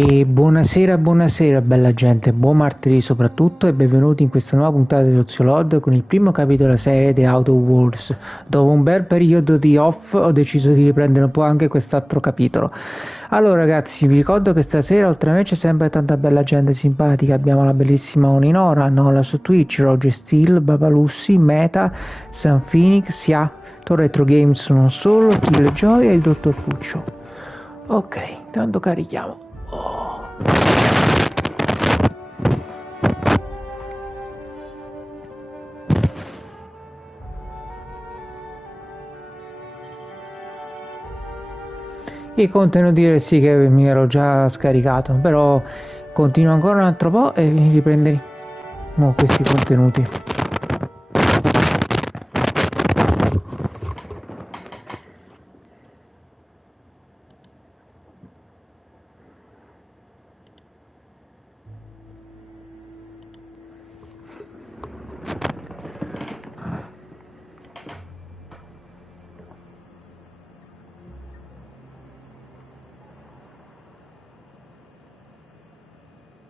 E buonasera, buonasera bella gente, buon martedì soprattutto e benvenuti in questa nuova puntata di Oziolod con il primo capitolo della serie The Outer Worlds. Dopo un bel periodo di off ho deciso di riprendere un po' anche quest'altro capitolo. Allora ragazzi, vi ricordo che stasera oltre a me c'è sempre tanta bella gente simpatica, abbiamo la bellissima Oninora, Nola su Twitch, Roger Steel, Babalussi, Meta, San Phoenix, Ya, Retro Games non solo, Killjoy e il dottor Puccio. Ok, tanto carichiamo. Oh. I contenuti del sì che mi ero già scaricato, però continuo ancora un altro po' e riprenderemo questi contenuti.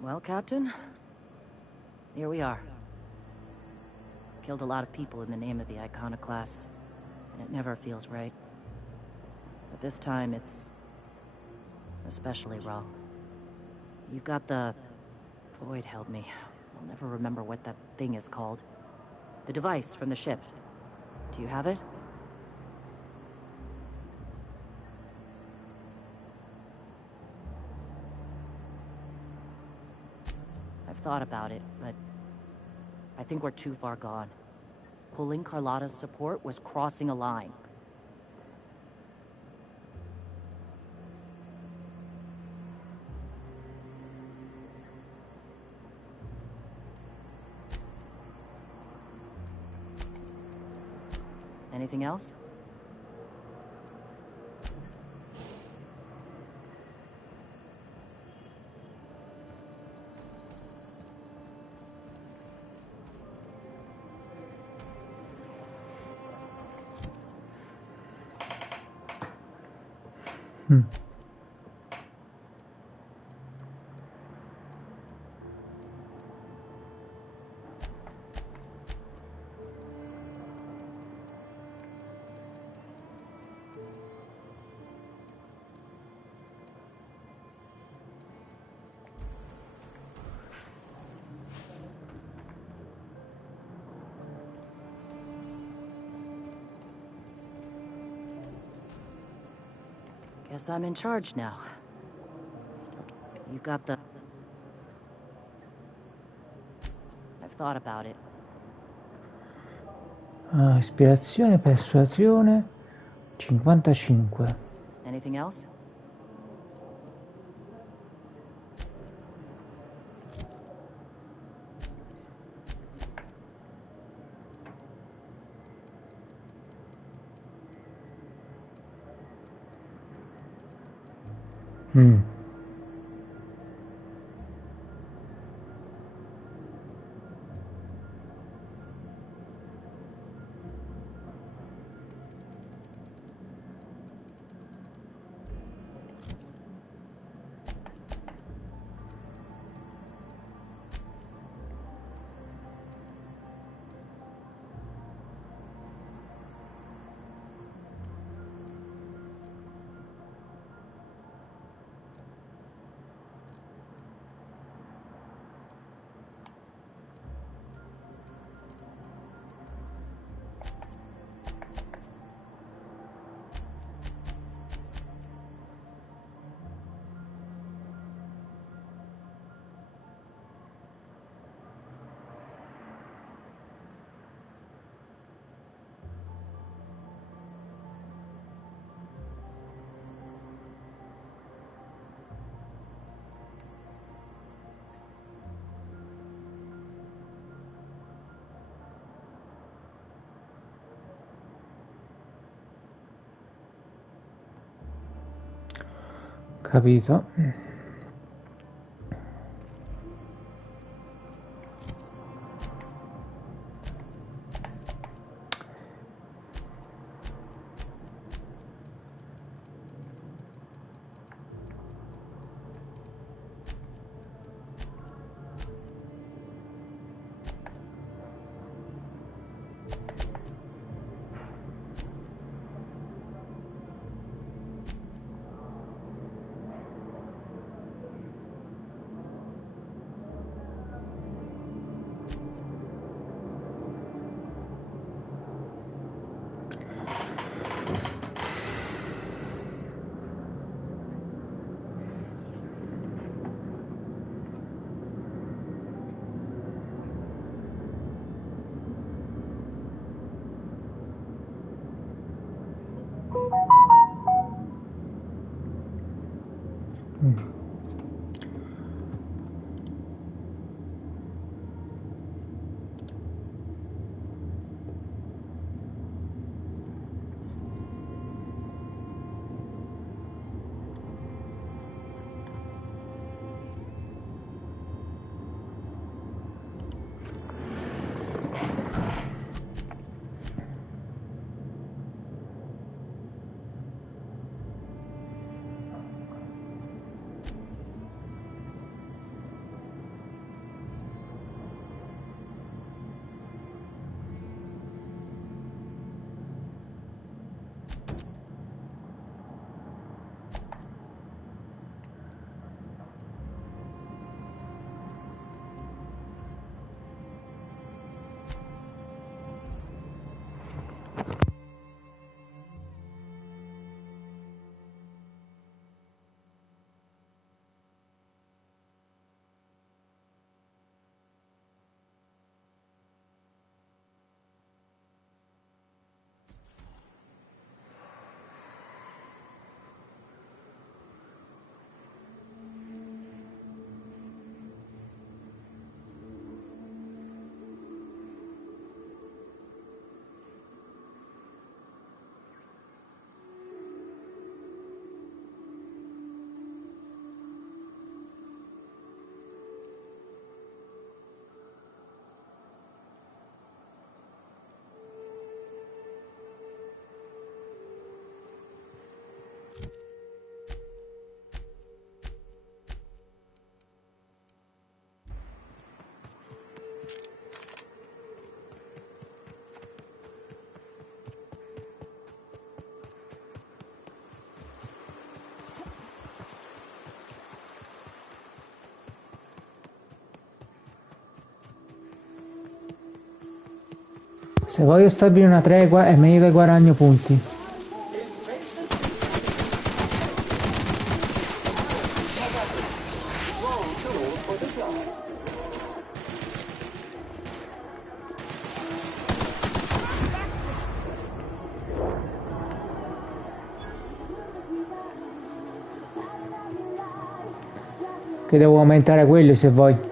Well, Captain, here we are. Killed a lot of people in the name of the Iconoclasts, and it never feels right. But this time, it's especially wrong. You've got the... Void held me. I'll never remember what that thing is called. The device from the ship. Do you have it? I've thought about it, but I think we're too far gone. Pulling Carlotta's support was crossing a line. Anything else? Guess I'm in charge now. Still, you've got the... I've thought about it. Ispirazione, persuasione, 55. Anything else? Capito? Se voglio stabilire una tregua è meglio che guadagno punti. Che devo aumentare quelli se vuoi.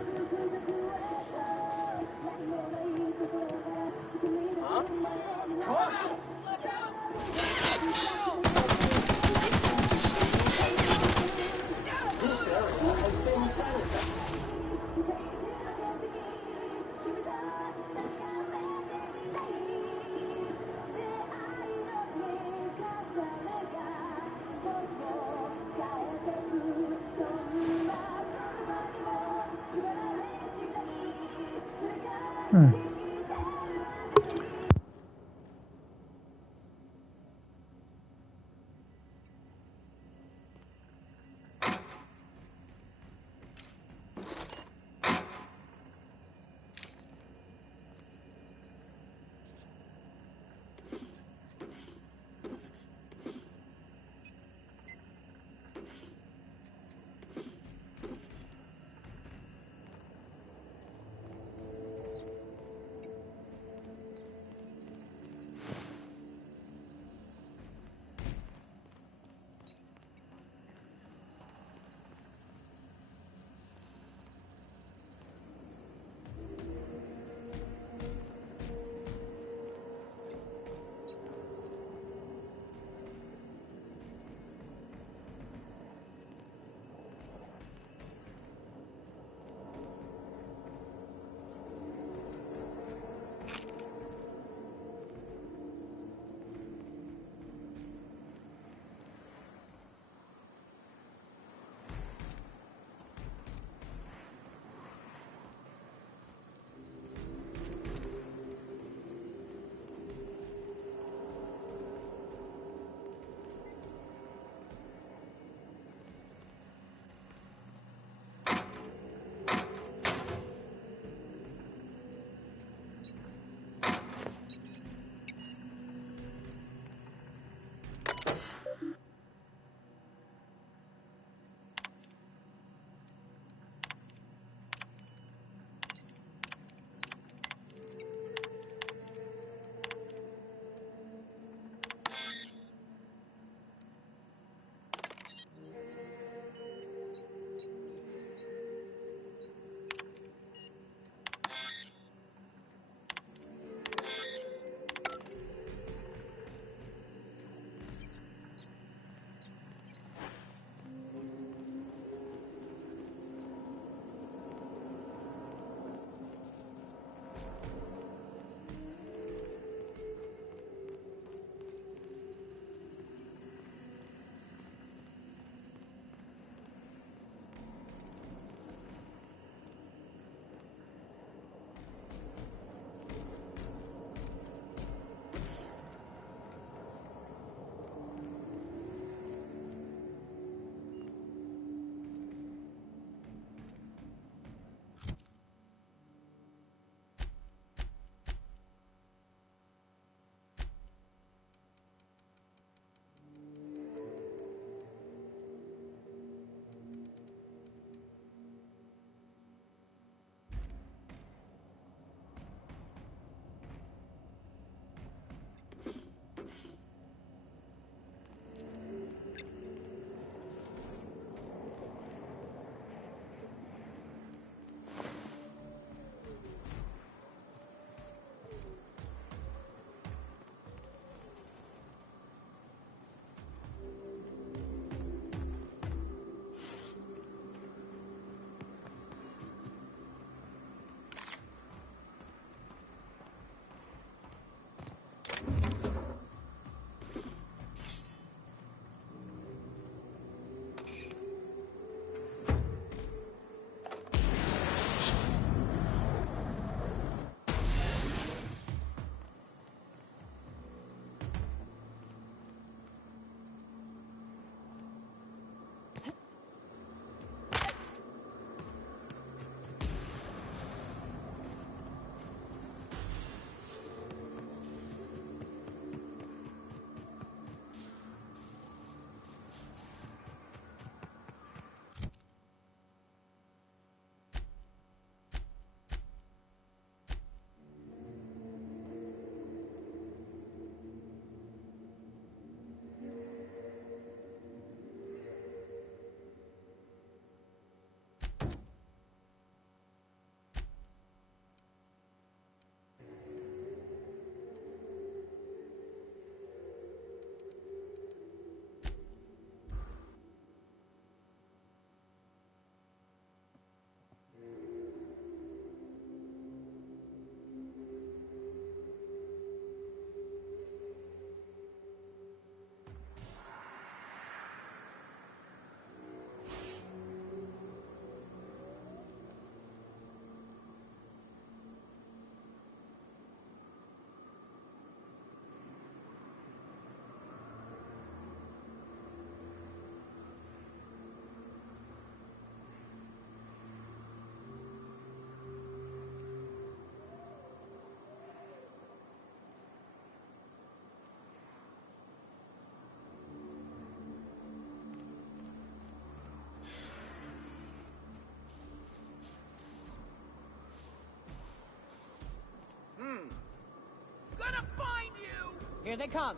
Here they come.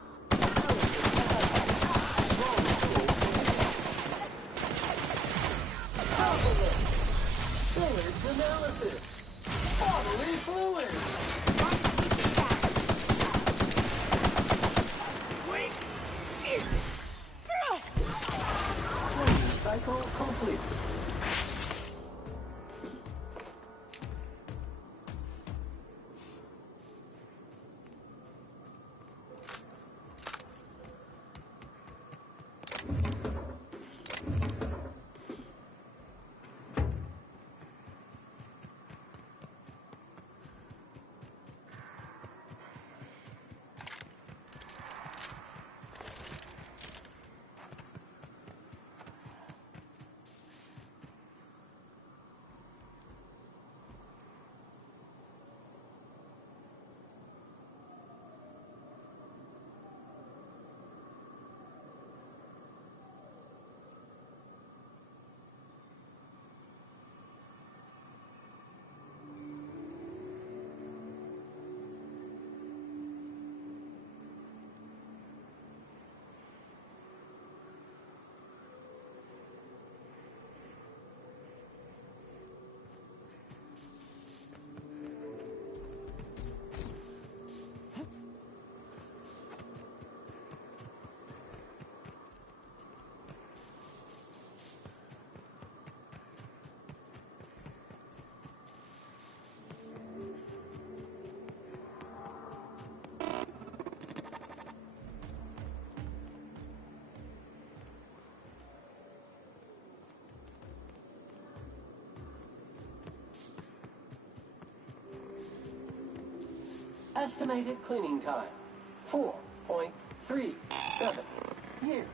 Fluids analysis. Bodily fluids. Wait. Training cycle complete. Estimated cleaning time, 4.37 years.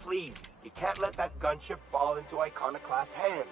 Please, you can't let that gunship fall into iconoclast hands.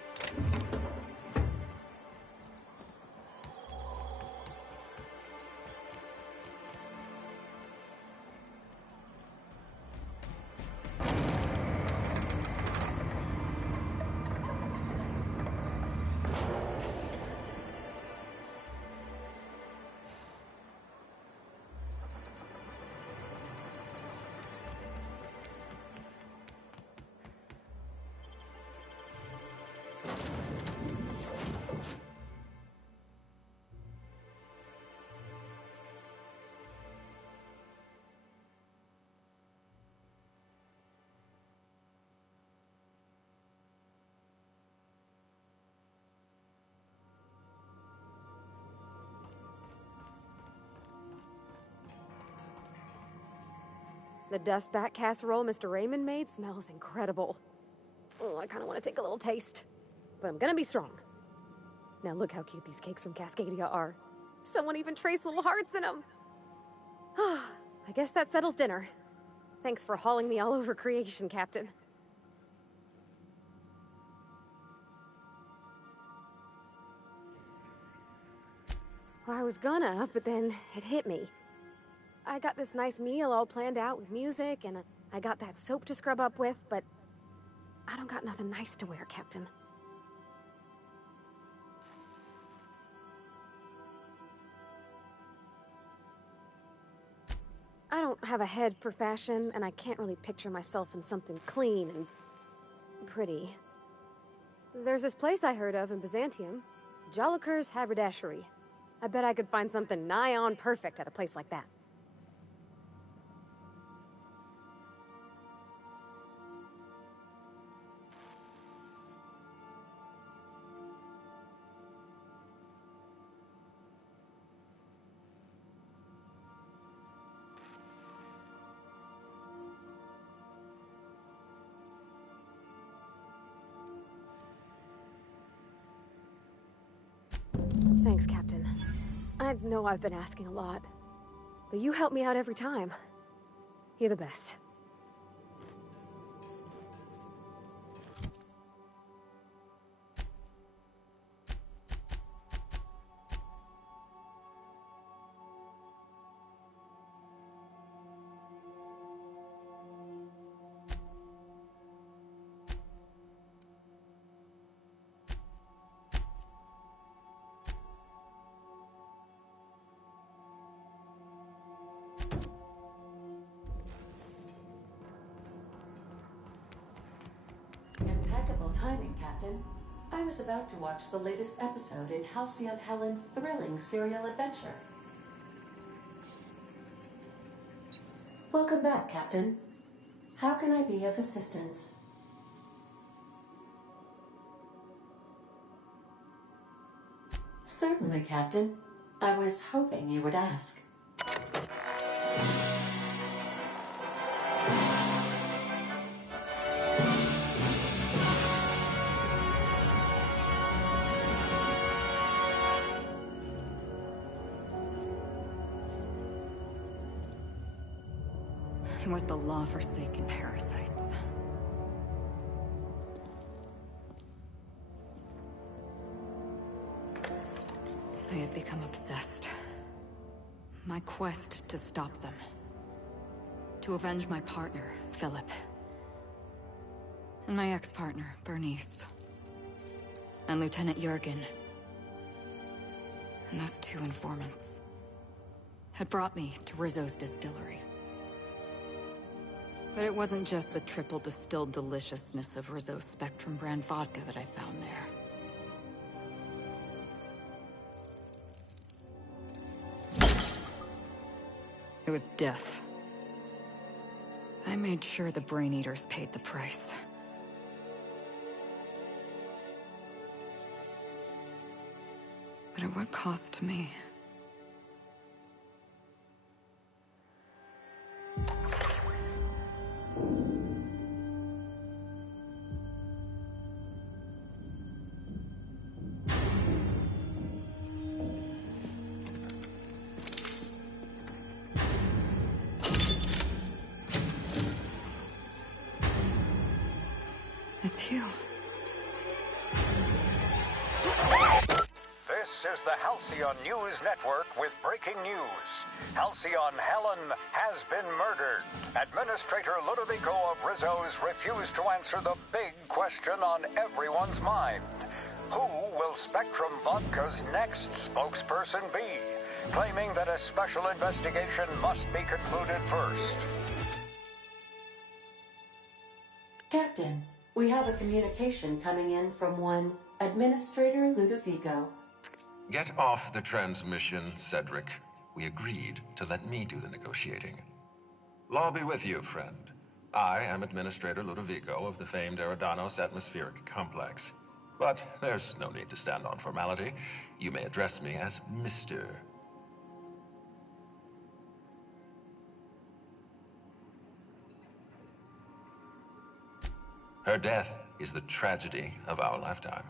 The dust bat casserole Mr. Raymond made smells incredible. Oh, I kind of want to take a little taste. But I'm gonna be strong. Now look how cute these cakes from Cascadia are. Someone even traced little hearts in them. I guess that settles dinner. Thanks for hauling me all over creation, Captain. Well, I was gonna, but then it hit me. I got this nice meal all planned out with music, and I got that soap to scrub up with, but I don't got nothing nice to wear, Captain. I don't have a head for fashion, and I can't really picture myself in something clean and pretty. There's this place I heard of in Byzantium, Jolicoeur's Haberdashery. I bet I could find something nigh on perfect at a place like that. Thanks, Captain. I know I've been asking a lot, but you help me out every time. You're the best. Impeccable timing, Captain. I was about to watch the latest episode in Halcyon Helen's thrilling serial adventure. Welcome back, Captain. How can I be of assistance? Certainly, Captain. I was hoping you would ask. It was the law-forsaken parasites. I had become obsessed. My quest to stop them. To avenge my partner, Philip. And my ex-partner, Bernice. And Lieutenant Jurgen. And those two informants had brought me to Rizzo's distillery. But it wasn't just the triple distilled deliciousness of Rizzo's Spectrum brand vodka that I found there. It was death. I made sure the Brain Eaters paid the price. But at what cost to me? It's you. This is the Halcyon News Network with breaking news. Halcyon Helen has been murdered. Administrator Ludovico of Rizzo's refused to answer the big question on everyone's mind. Who will Spectrum Vodka's next spokesperson be? Claiming that a special investigation must be concluded first. Captain, we have a communication coming in from one Administrator Ludovico. Get off the transmission, Cedric. We agreed to let me do the negotiating. Law be with you, friend. I am Administrator Ludovico of the famed Eridanos Atmospheric Complex. But there's no need to stand on formality. You may address me as Mr. Her death is the tragedy of our lifetime.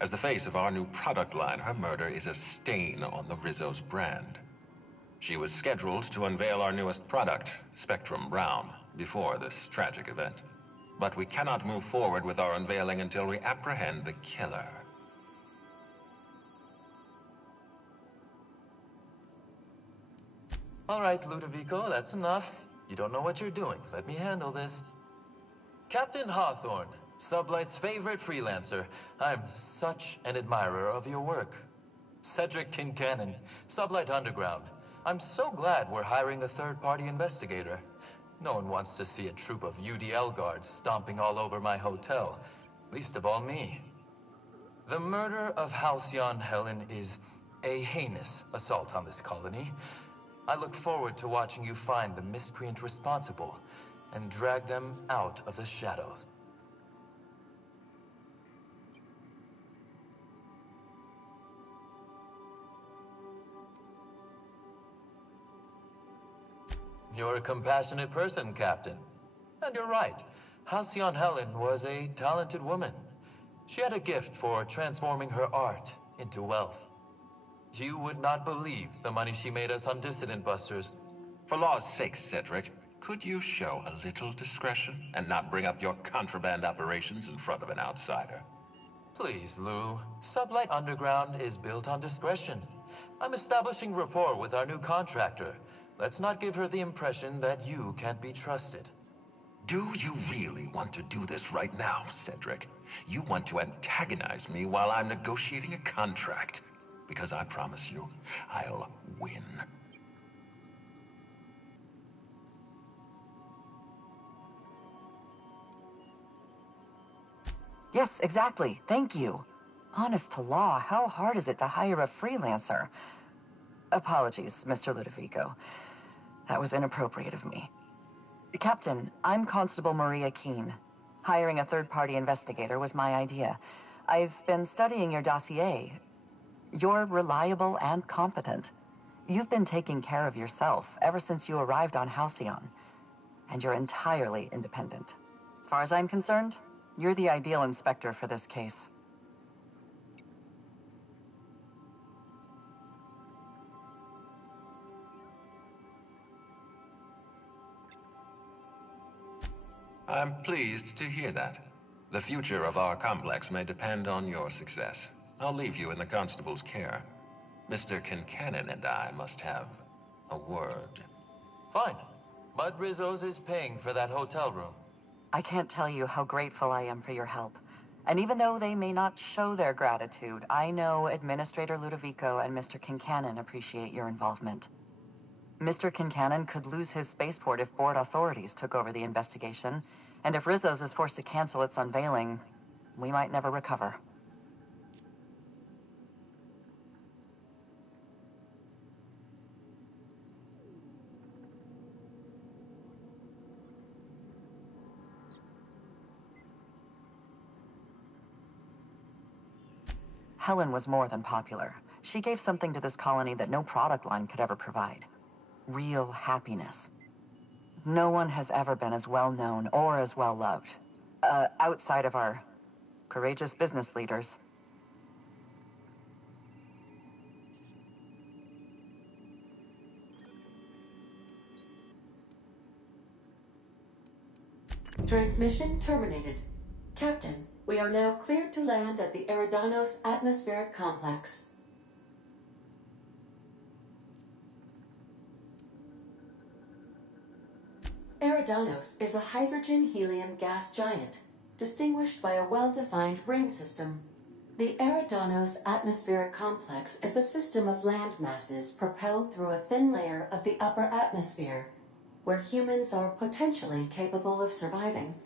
As the face of our new product line, her murder is a stain on the Rizzo's brand. She was scheduled to unveil our newest product, Spectrum Brown, before this tragic event. But we cannot move forward with our unveiling until we apprehend the killer. All right, Ludovico, that's enough. You don't know what you're doing. Let me handle this. Captain Hawthorne, Sublight's favorite freelancer. I'm such an admirer of your work. Cedric Kincannon, Sublight Underground. I'm so glad we're hiring a third-party investigator. No one wants to see a troop of UDL guards stomping all over my hotel. Least of all me. The murder of Halcyon Helen is a heinous assault on this colony. I look forward to watching you find the miscreant responsible and drag them out of the shadows. You're a compassionate person, Captain. And you're right. Halcyon Helen was a talented woman. She had a gift for transforming her art into wealth. You would not believe the money she made us on Dissident Busters. For law's sake, Cedric, could you show a little discretion and not bring up your contraband operations in front of an outsider? Please, Lou. Sublight Underground is built on discretion. I'm establishing rapport with our new contractor. Let's not give her the impression that you can't be trusted. Do you really want to do this right now, Cedric? You want to antagonize me while I'm negotiating a contract. Because I promise you, I'll win. Yes, exactly. Thank you. Honest to law, how hard is it to hire a freelancer? Apologies, Mr. Ludovico. That was inappropriate of me. Captain, I'm Constable Maria Keene. Hiring a third-party investigator was my idea. I've been studying your dossier. You're reliable and competent. You've been taking care of yourself ever since you arrived on Halcyon. And you're entirely independent. As far as I'm concerned, you're the ideal inspector for this case. I'm pleased to hear that. The future of our complex may depend on your success. I'll leave you in the constable's care. Mr. Kincannon and I must have a word. Fine. Bud Rizzo's is paying for that hotel room. I can't tell you how grateful I am for your help. And even though they may not show their gratitude, I know Administrator Ludovico and Mr. Kincannon appreciate your involvement. Mr. Kincannon could lose his spaceport if board authorities took over the investigation, and if Rizzo's is forced to cancel its unveiling, we might never recover. Helen was more than popular. She gave something to this colony that no product line could ever provide. Real happiness. No one has ever been as well known or as well loved. Outside of our courageous business leaders. Transmission terminated. Captain, we are now cleared to land at the Eridanos Atmospheric Complex. Eridanos is a hydrogen-helium gas giant, distinguished by a well-defined ring system. The Eridanos Atmospheric Complex is a system of land masses propelled through a thin layer of the upper atmosphere, where humans are potentially capable of surviving.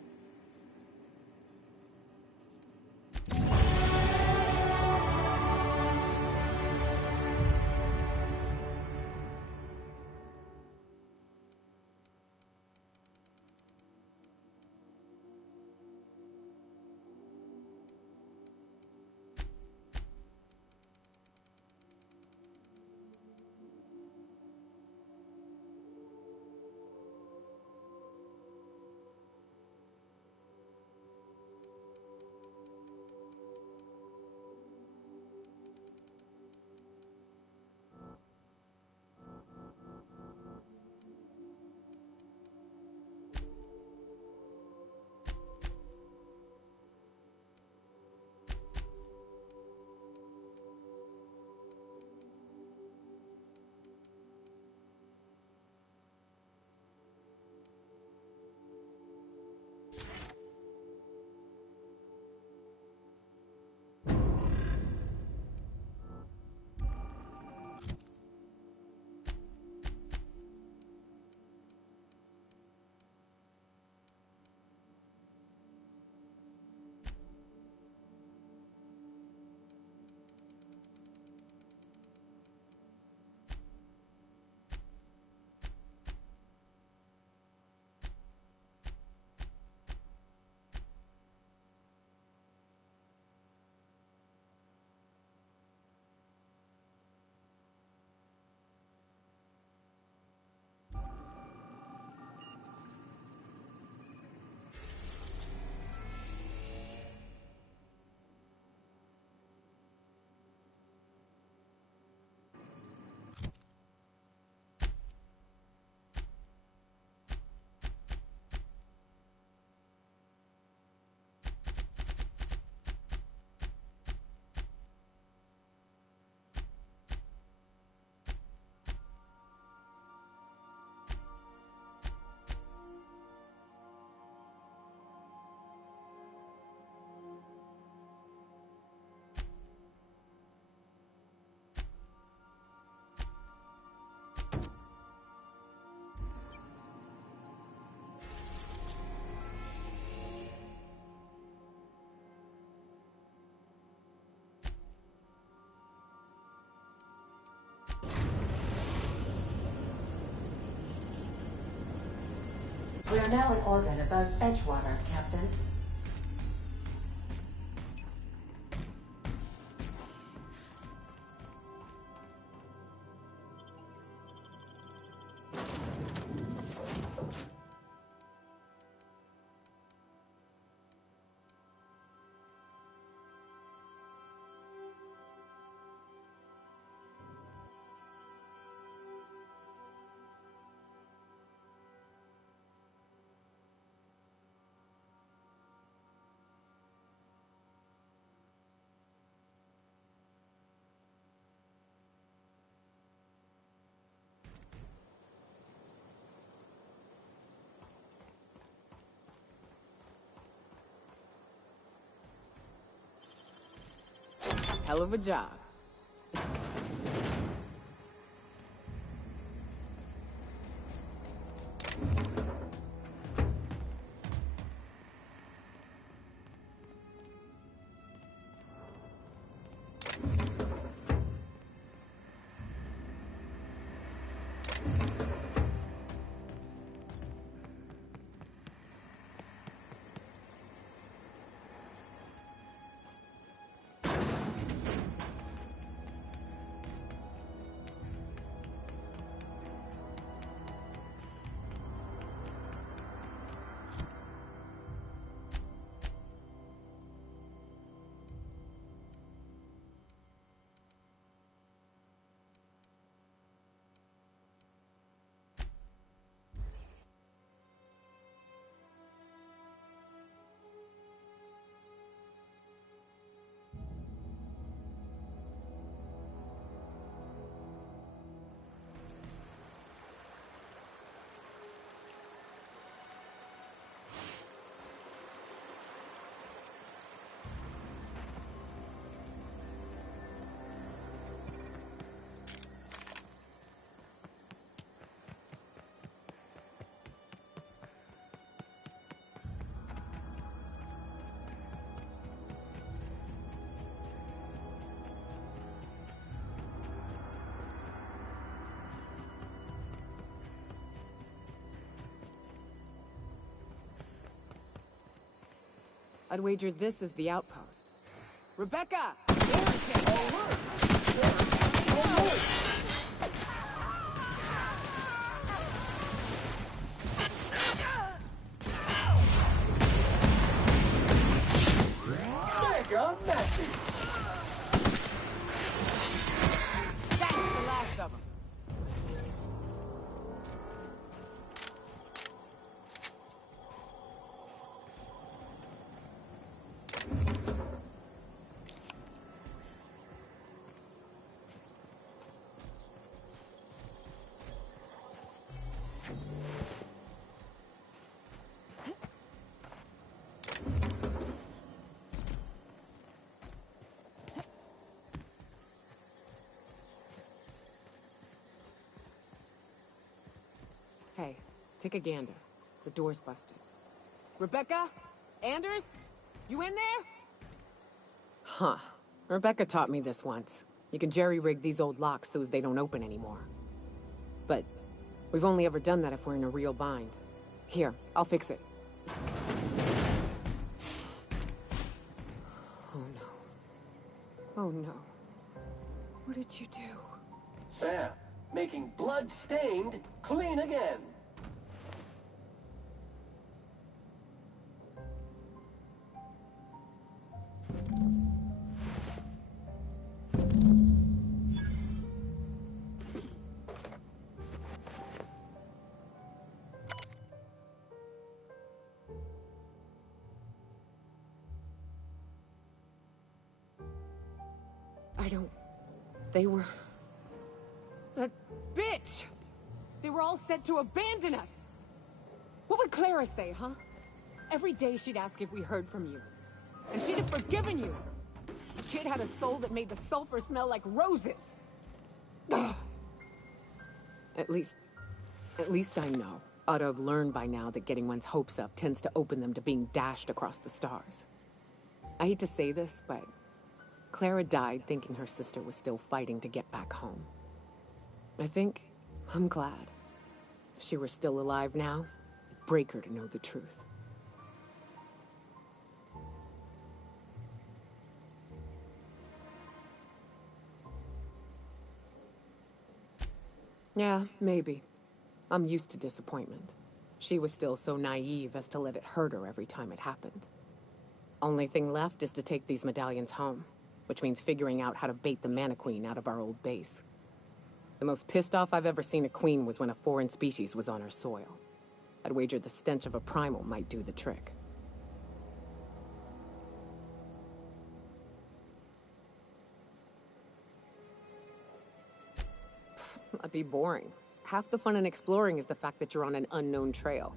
We are now in orbit above Edgewater, Captain. Hell of a job. I'd wager this is the outpost. Rebecca! Irritate! Mega massive! That's the last of them. Hey, take a gander. The door's busted. Rebecca? Anders? You in there? Huh. Rebecca taught me this once. You can jerry-rig these old locks so as they don't open anymore. But we've only ever done that if we're in a real bind. Here, I'll fix it. Oh no. Oh no. What did you do? Sam, making blood-stained clean again. I don't... They were... That bitch! They were all set to abandon us! What would Clara say, huh? Every day she'd ask if we heard from you. And she'd have forgiven you! The kid had a soul that made the sulfur smell like roses! Ugh. At least I know. Ought to have learned by now that getting one's hopes up tends to open them to being dashed across the stars. I hate to say this, but Clara died thinking her sister was still fighting to get back home. I think I'm glad. If she were still alive now, it'd break her to know the truth. Yeah, maybe. I'm used to disappointment. She was still so naive as to let it hurt her every time it happened. Only thing left is to take these medallions home, which means figuring out how to bait the Mana-Queen out of our old base. The most pissed off I've ever seen a queen was when a foreign species was on her soil. I'd wager the stench of a primal might do the trick. That'd be boring. Half the fun in exploring is the fact that you're on an unknown trail.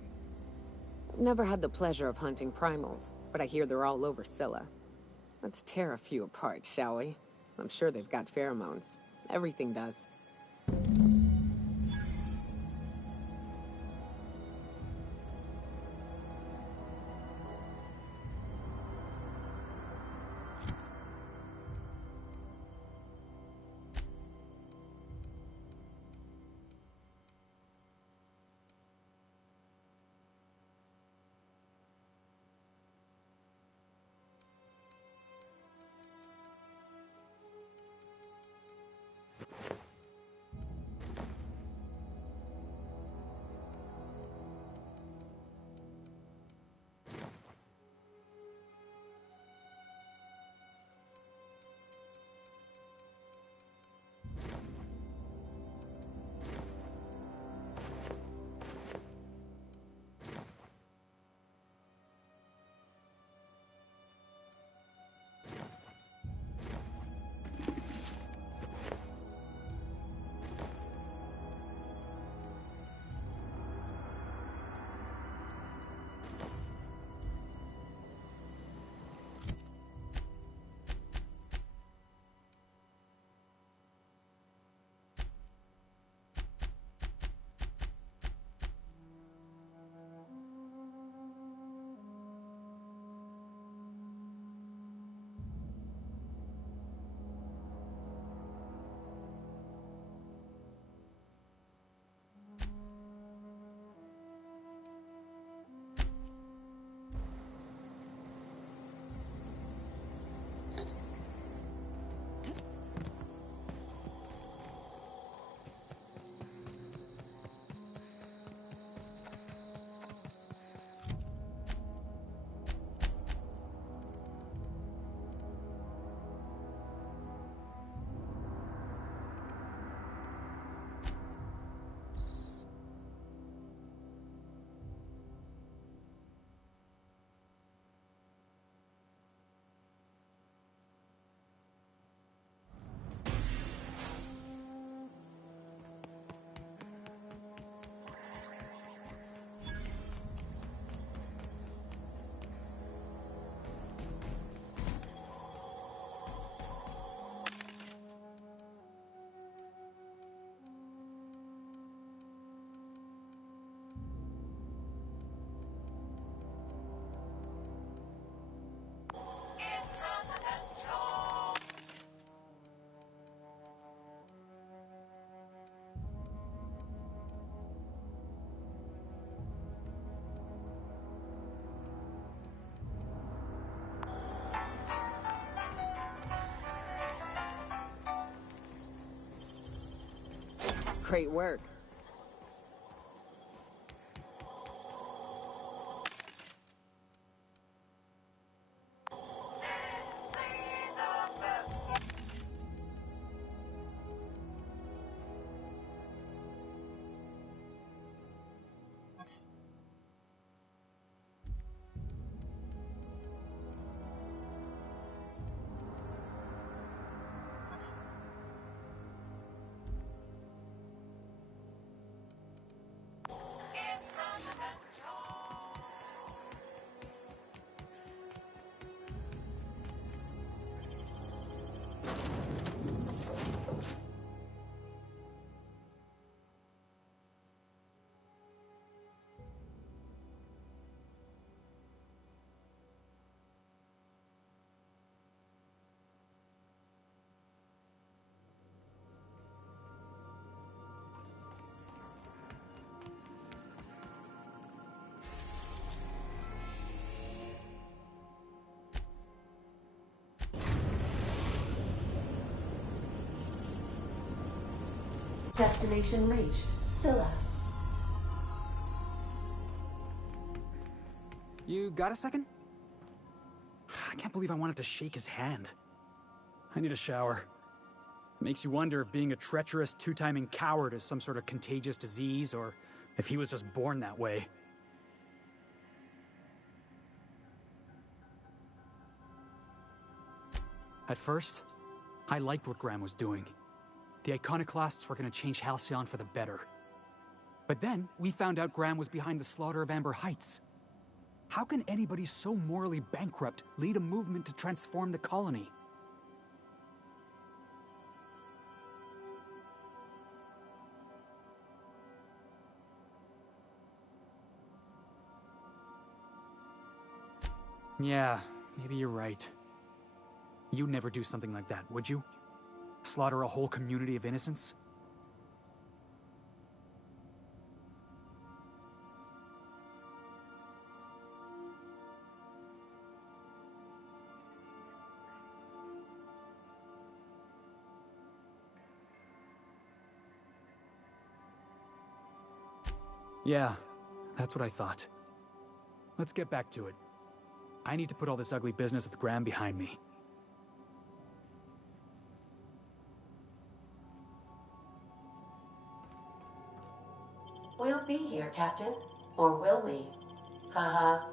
I've never had the pleasure of hunting primals, but I hear they're all over Scylla. Let's tear a few apart, shall we? I'm sure they've got pheromones. Everything does. Great work. Destination reached. Scylla. You got a second? I can't believe I wanted to shake his hand. I need a shower. It makes you wonder if being a treacherous, two-timing coward is some sort of contagious disease, or if he was just born that way. At first, I liked what Graham was doing. The Iconoclasts were going to change Halcyon for the better. But then, we found out Graham was behind the slaughter of Amber Heights. How can anybody so morally bankrupt lead a movement to transform the colony? Yeah, maybe you're right. You'd never do something like that, would you? Slaughter a whole community of innocents? Yeah, that's what I thought. Let's get back to it. I need to put all this ugly business with Graham behind me. We'll be here, Captain. Or will we? Haha.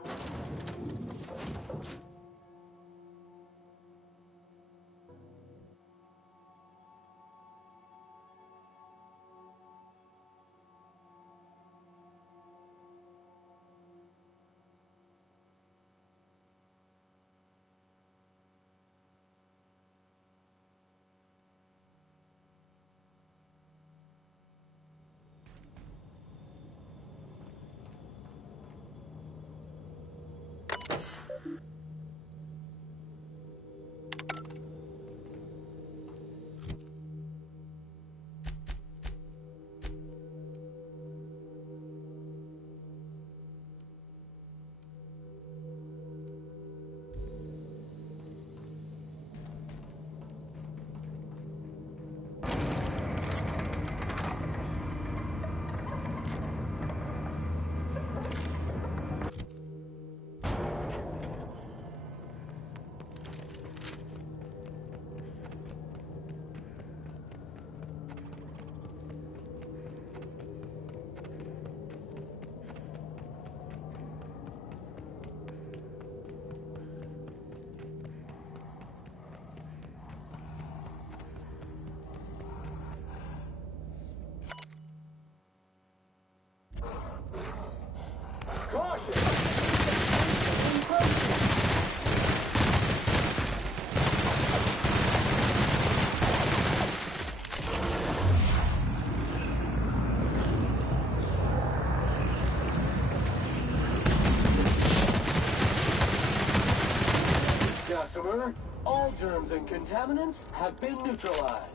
Customer, all germs and contaminants have been neutralized.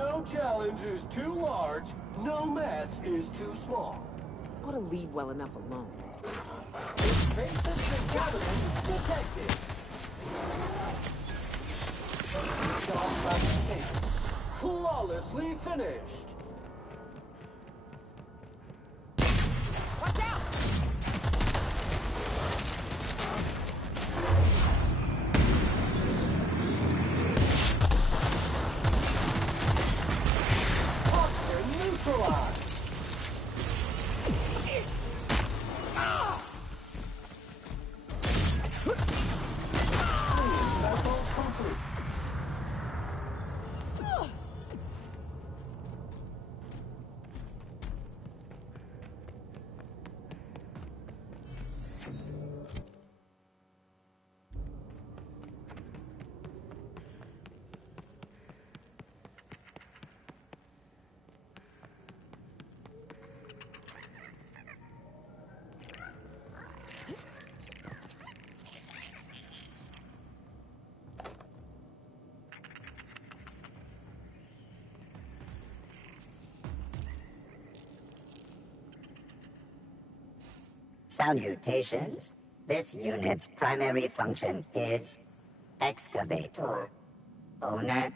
No challenge is too large, no mess is too small. Ought to leave well enough alone. Basic contaminants detected. Job classification. Flawlessly finished. Watch out! Toxin neutralized. Cycle complete. Salutations. This unit's primary function is excavator. Owner,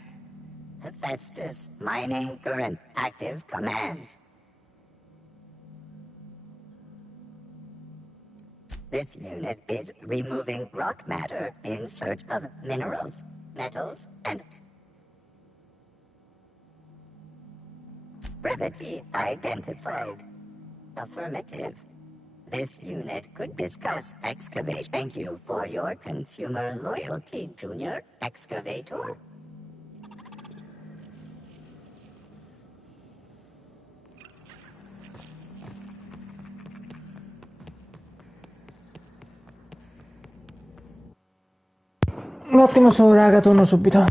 Hephaestus. Mining current active commands. This unit is removing rock matter in search of minerals, metals, and brevity identified. Affirmative. This unit could discuss excavation. Thank you for your consumer loyalty, Junior Excavator. Un attimo solo, raga, torno subito.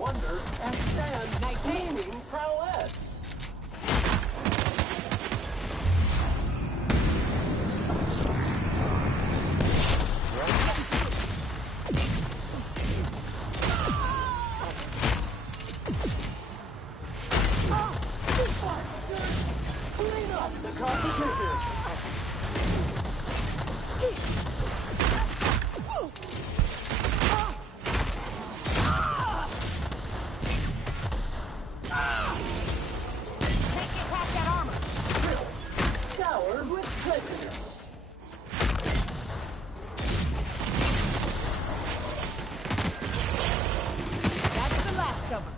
wonder at Sam's cleaning prowess. Clean up the competition. Shower with prejudice. That's the last of them.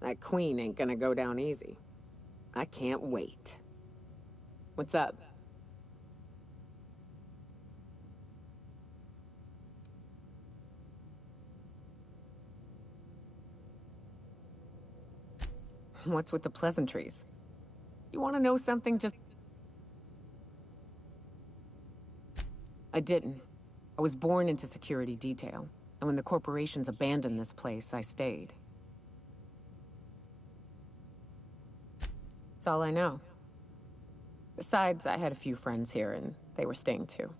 That queen ain't gonna go down easy. I can't wait. What's up? What's with the pleasantries? You want to know something? Just... I didn't. I was born into security detail, and when the corporations abandoned this place, I stayed. That's all I know. Besides, I had a few friends here, and they were staying too.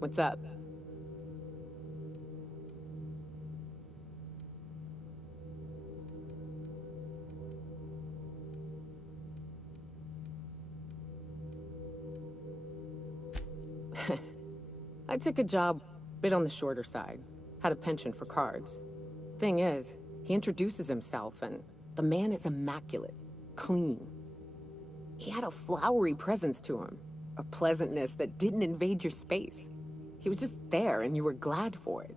What's up? I took a job, bit on the shorter side. Had a penchant for cards. Thing is, he introduces himself, and the man is immaculate. Clean. He had a flowery presence to him. A pleasantness that didn't invade your space. He was just there, and you were glad for it.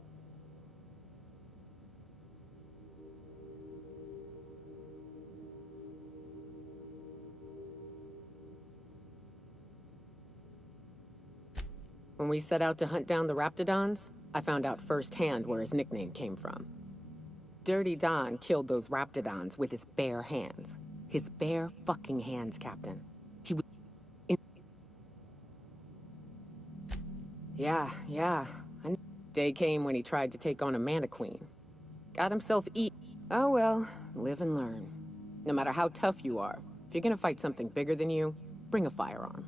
When we set out to hunt down the Raptidons, I found out firsthand where his nickname came from. Dirty Don killed those Raptidons with his bare hands. His bare fucking hands, Captain. He was... Yeah. Day came when he tried to take on a Mana Queen. Got himself eat. Oh well, live and learn. No matter how tough you are, if you're gonna fight something bigger than you, bring a firearm.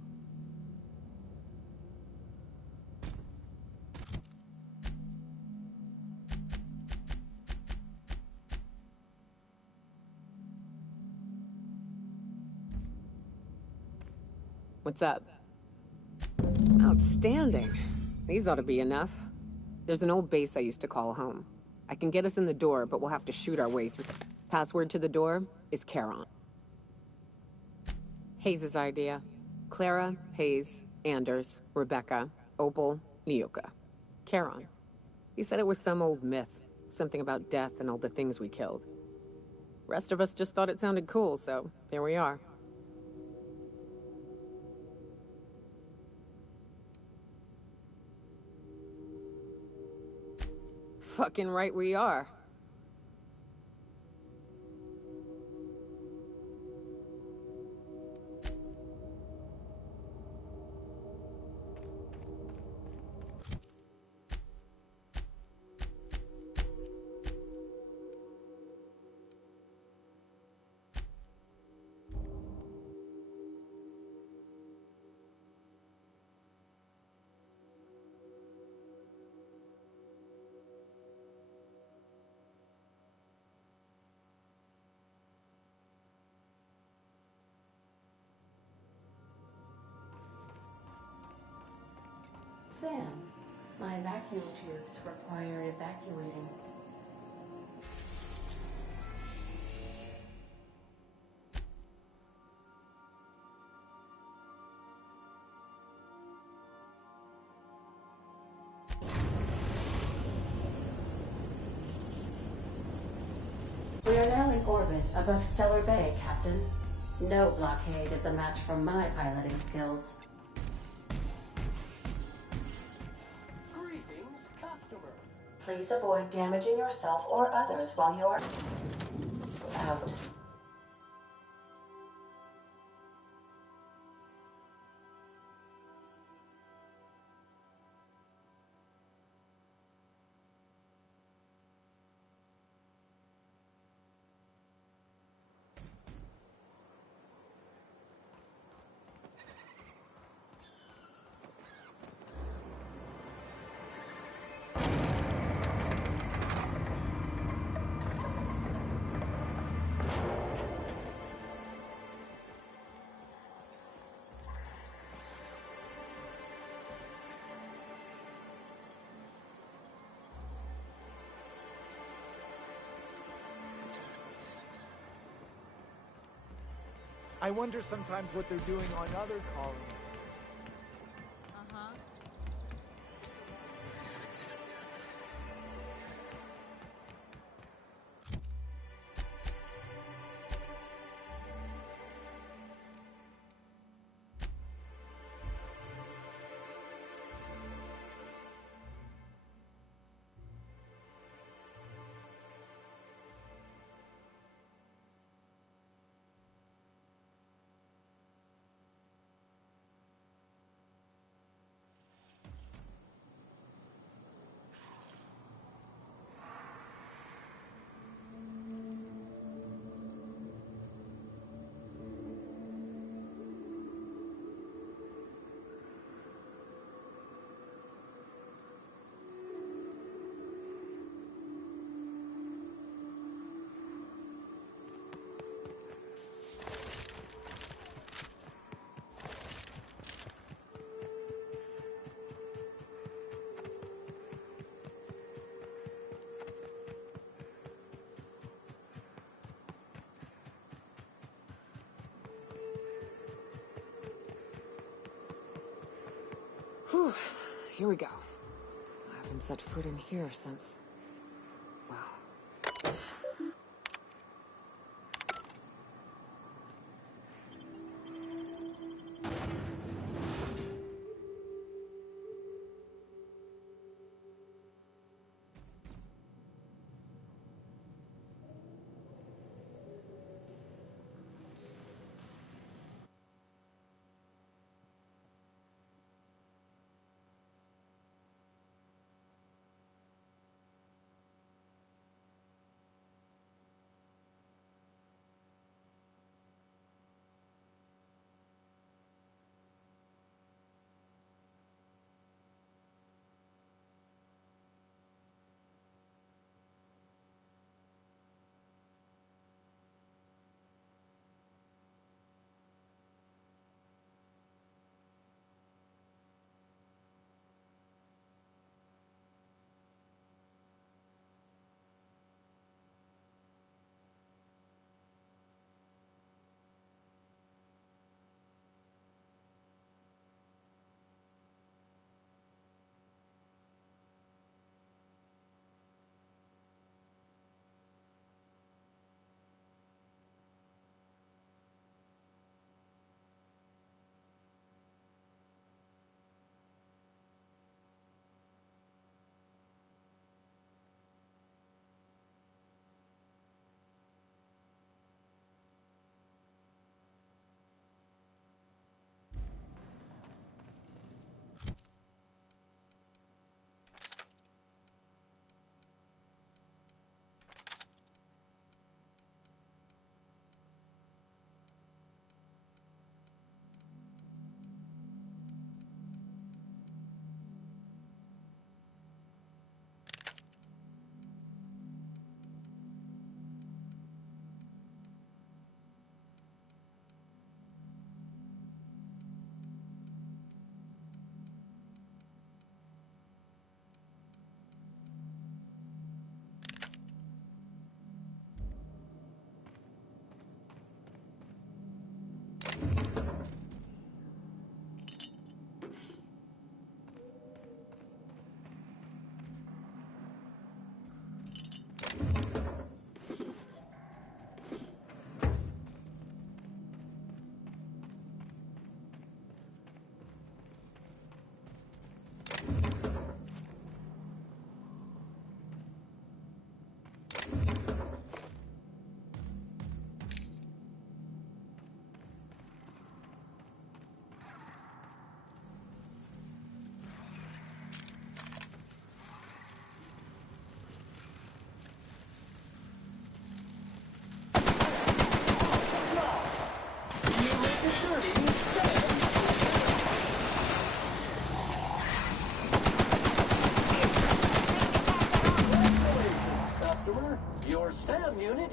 What's up? Outstanding. These ought to be enough. There's an old base I used to call home. I can get us in the door, but we'll have to shoot our way through. Password to the door is Charon. Hayes' idea. Clara, Hayes, Anders, Rebecca, Opal, Nyoka. Charon. He said it was some old myth. Something about death and all the things we killed. Rest of us just thought it sounded cool, so here we are. Fucking right we are. Sam, my vacuum tubes require evacuating. orbit above Stellar Bay, Captain. No blockade is a match for my piloting skills. Greetings, customer. Please avoid damaging yourself or others while you're out. I wonder sometimes what they're doing on other colonies. Whew. Here we go. I haven't set foot in here since... well...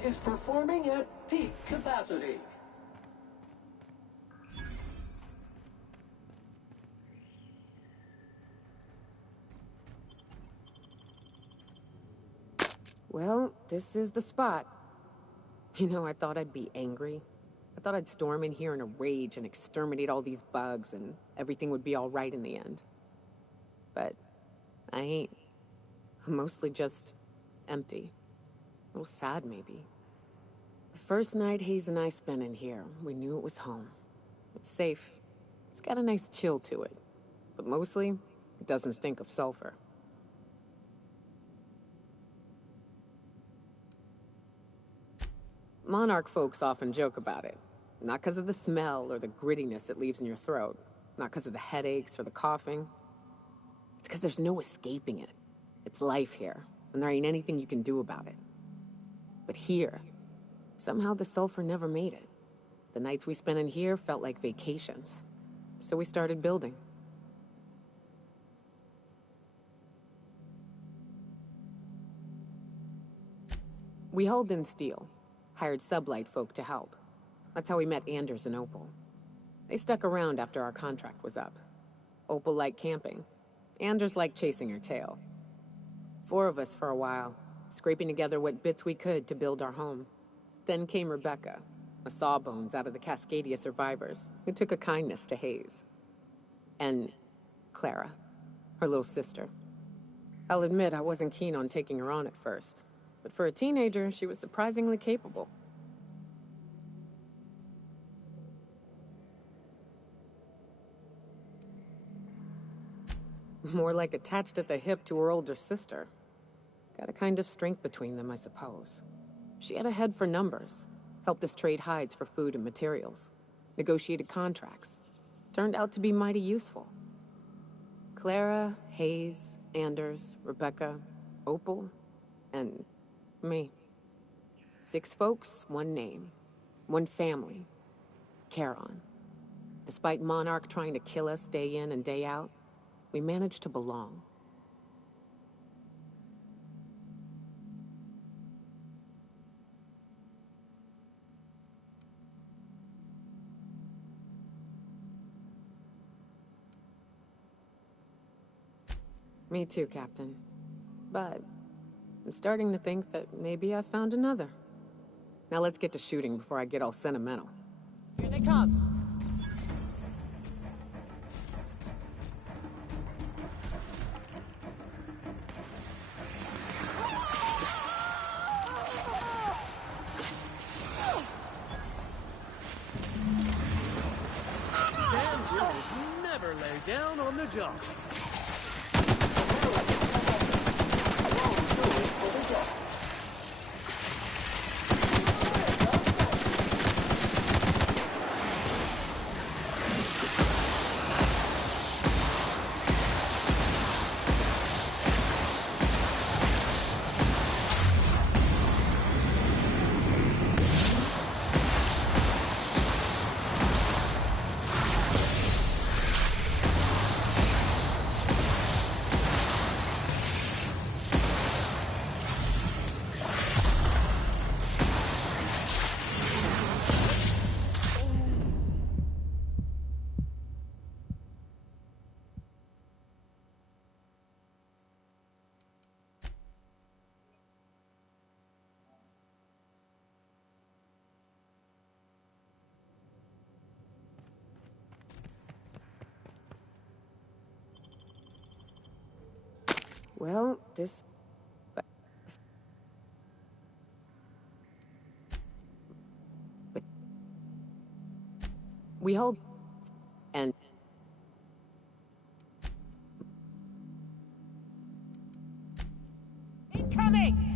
is performing at peak capacity. Well, this is the spot. You know, I thought I'd be angry. I thought I'd storm in here in a rage and exterminate all these bugs and everything would be all right in the end. But I ain't. I'm mostly just empty. A little sad, maybe. The first night Hayes and I spent in here, we knew it was home. It's safe. It's got a nice chill to it. But mostly, it doesn't stink of sulfur. Monarch folks often joke about it. Not because of the smell or the grittiness it leaves in your throat. Not because of the headaches or the coughing. It's because there's no escaping it. It's life here, and there ain't anything you can do about it. But here, somehow the sulfur never made it. The nights we spent in here felt like vacations. So we started building. We hauled in steel. Hired sublight folk to help. That's how we met Anders and Opal. They stuck around after our contract was up. Opal liked camping. Anders liked chasing her tail. 4 of us for a while, scraping together what bits we could to build our home. Then came Rebecca, a sawbones out of the Cascadia survivors, who took a kindness to Hayes. And Clara, her little sister. I'll admit I wasn't keen on taking her on at first. But for a teenager, she was surprisingly capable. More like attached at the hip to her older sister. Got a kind of strength between them, I suppose. She had a head for numbers. Helped us trade hides for food and materials. Negotiated contracts. Turned out to be mighty useful. Clara, Hayes, Anders, Rebecca, Opal, and me. 6 folks, 1 name. 1 family. Charon. Despite Monarch trying to kill us day in and day out, we managed to belong. Me too, Captain. But I'm starting to think that maybe I found another. Now let's get to shooting before I get all sentimental. Here they come! Sam will never lay down on the job. Well, this... But... We hold... And... Incoming!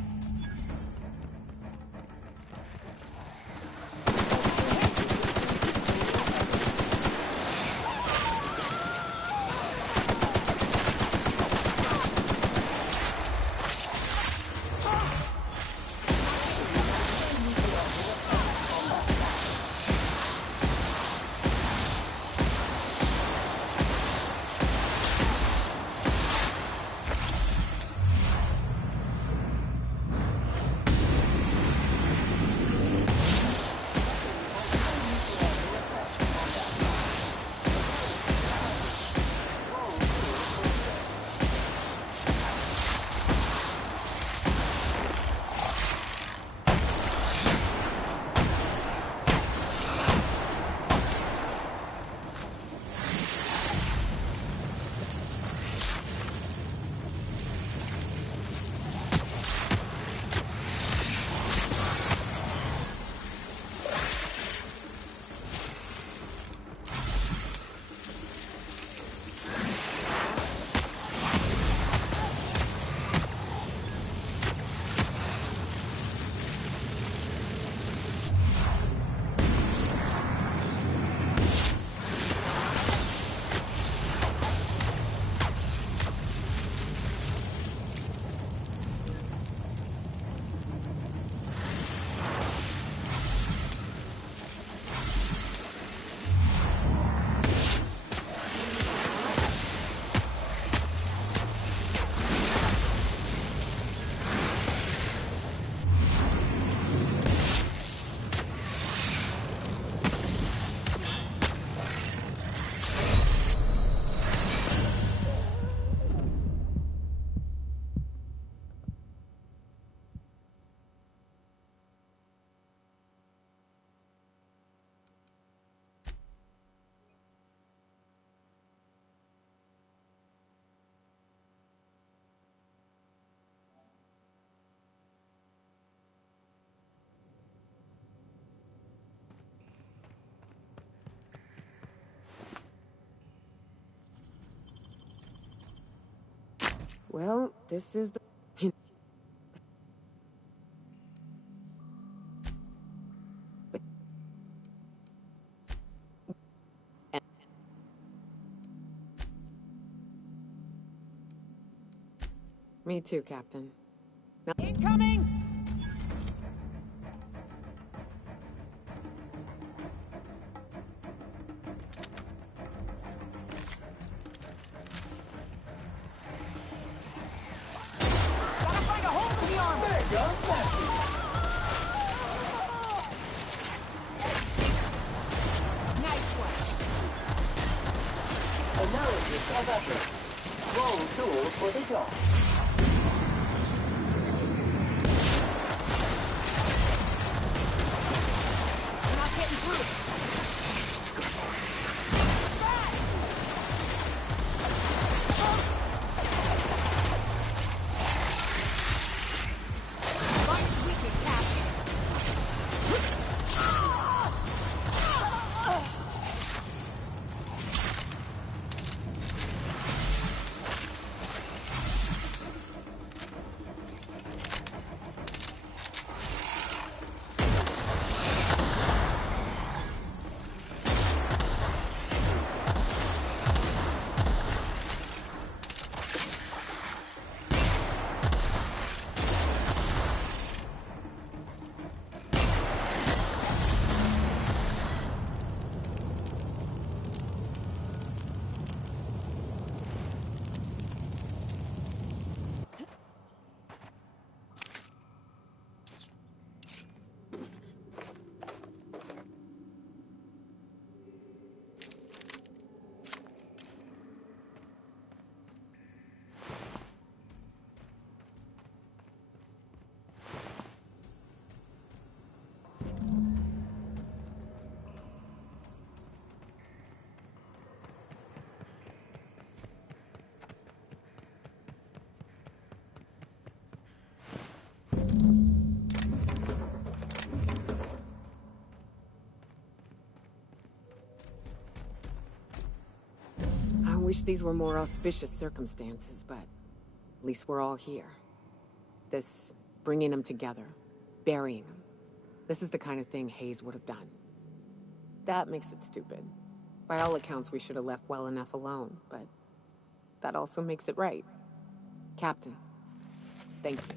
Well, this is the... Me too, Captain. Now... Incoming! Gotta find a hole in the armor! There you go, that's it. Nice one! Analysis of effort. Wrong tool for the job. We're not getting through. I wish these were more auspicious circumstances, but at least we're all here. This bringing them together, burying them. This is the kind of thing Hayes would have done. That makes it stupid. By all accounts, we should have left well enough alone, but that also makes it right. Captain, thank you.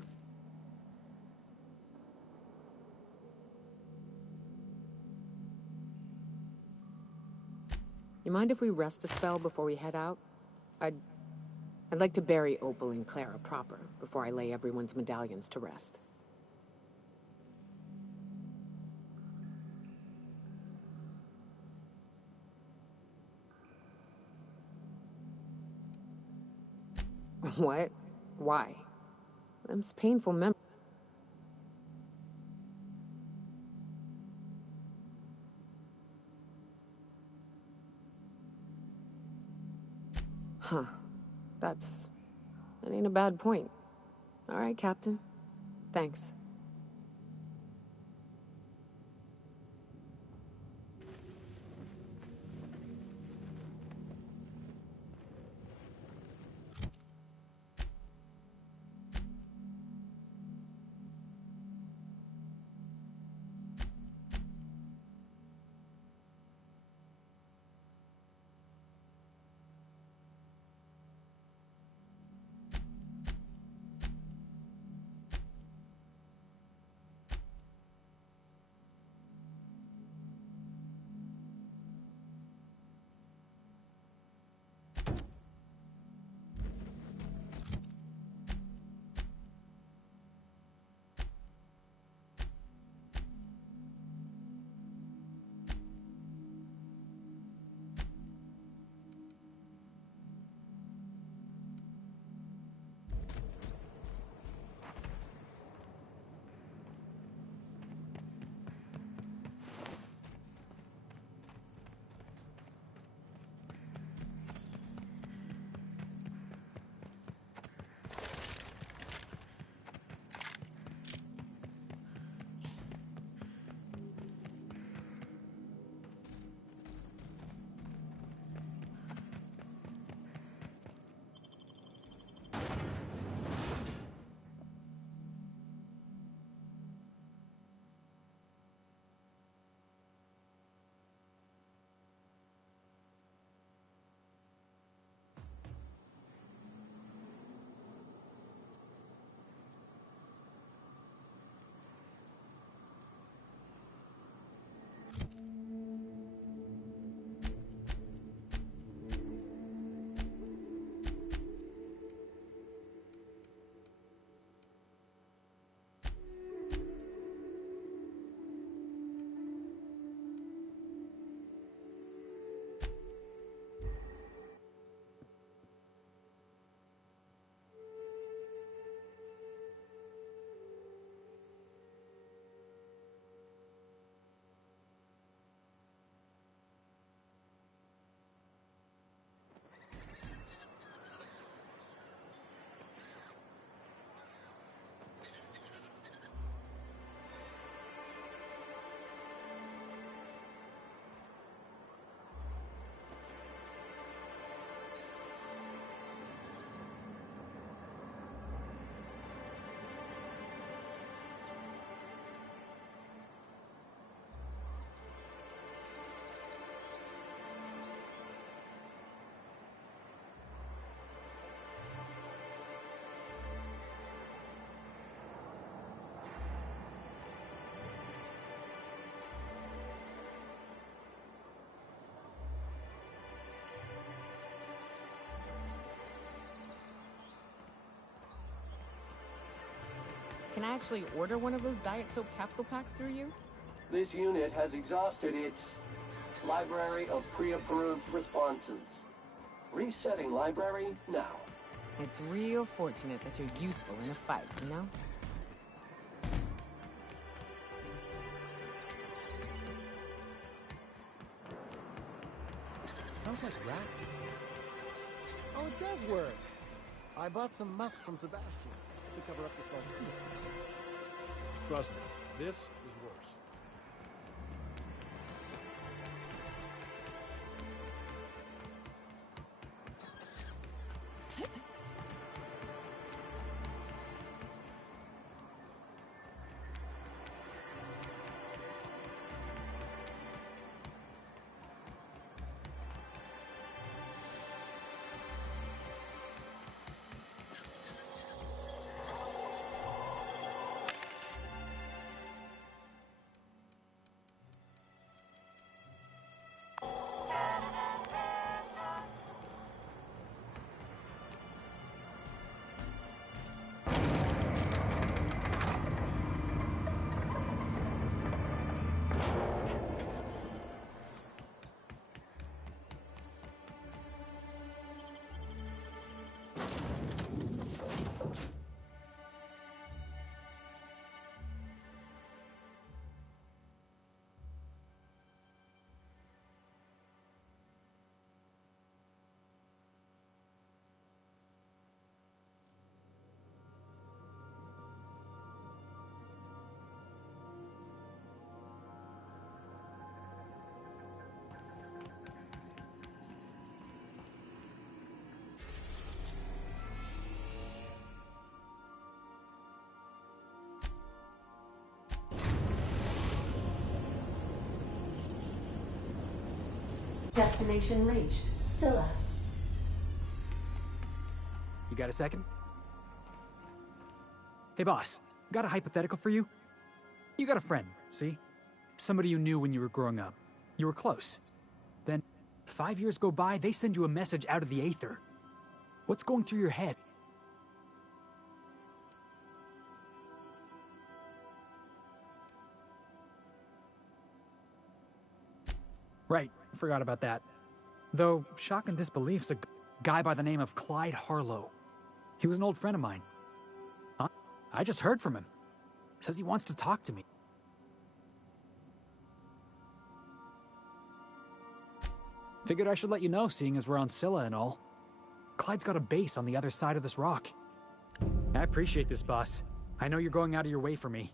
You mind if we rest a spell before we head out? I'd like to bury Opal and Clara proper before I lay everyone's medallions to rest. What? Why? Them's painful memories. Huh. That ain't a bad point. All right, Captain. Thanks. Can I actually order one of those diet soap capsule packs through you? This unit has exhausted its library of pre-approved responses. Resetting library now. It's real fortunate that you're useful in a fight, you know? Smells like rat. Oh, it does work. I bought some musk from Sebastian to cover up the saltiness. Trust me, this is worse. Destination reached. Scylla. You got a second? Hey boss, got a hypothetical for you? You got a friend, see? Somebody you knew when you were growing up. You were close. Then, 5 years go by, they send you a message out of the aether. What's going through your head? Right, forgot about that. Though, shock and disbelief's a guy by the name of Clyde Harlow. He was an old friend of mine. Huh? I just heard from him. Says he wants to talk to me. Figured I should let you know, seeing as we're on Scylla and all. Clyde's got a base on the other side of this rock. I appreciate this, boss. I know you're going out of your way for me.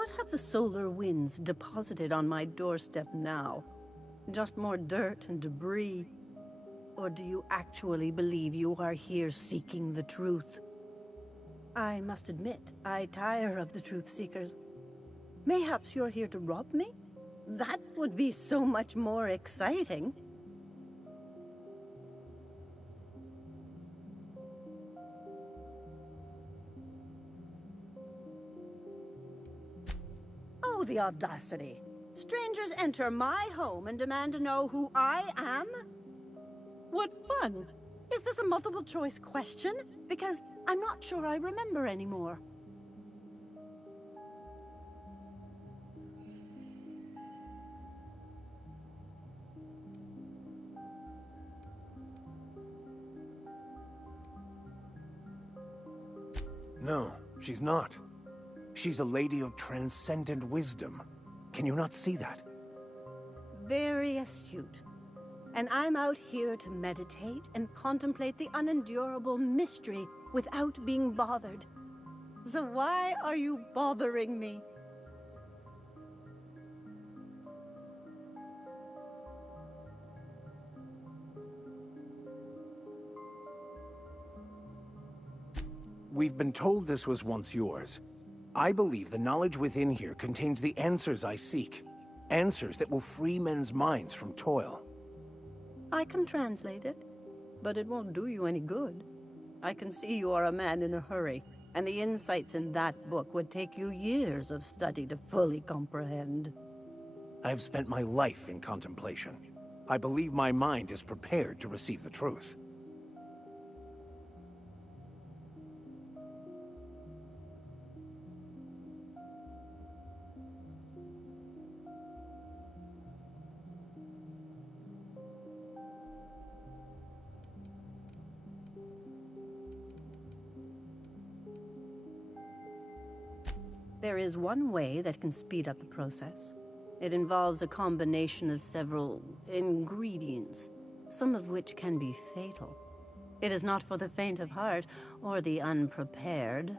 What have the solar winds deposited on my doorstep now? Just more dirt and debris? Or do you actually believe you are here seeking the truth? I must admit, I tire of the truth seekers. Mayhaps you're here to rob me? That would be so much more exciting. Oh, the audacity. Strangers enter my home and demand to know who I am? What fun! Is this a multiple choice question? Because I'm not sure I remember anymore. No, she's not. She's a lady of transcendent wisdom. Can you not see that? Very astute. And I'm out here to meditate and contemplate the unendurable mystery without being bothered. So why are you bothering me? We've been told this was once yours. I believe the knowledge within here contains the answers I seek. Answers that will free men's minds from toil. I can translate it, but it won't do you any good. I can see you are a man in a hurry, and the insights in that book would take you years of study to fully comprehend. I've spent my life in contemplation. I believe my mind is prepared to receive the truth. There is one way that can speed up the process. It involves a combination of several ingredients, some of which can be fatal. It is not for the faint of heart or the unprepared.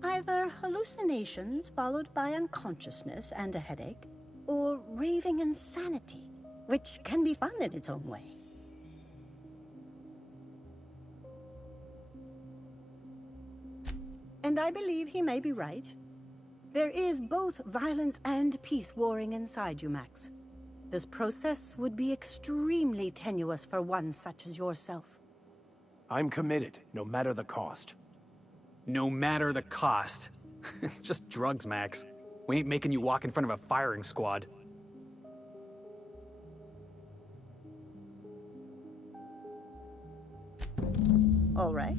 Either hallucinations followed by unconsciousness and a headache, or raving insanity, which can be fun in its own way. And I believe he may be right. There is both violence and peace warring inside you, Max. This process would be extremely tenuous for one such as yourself. I'm committed, no matter the cost. No matter the cost. It's just drugs, Max. We ain't making you walk in front of a firing squad. All right.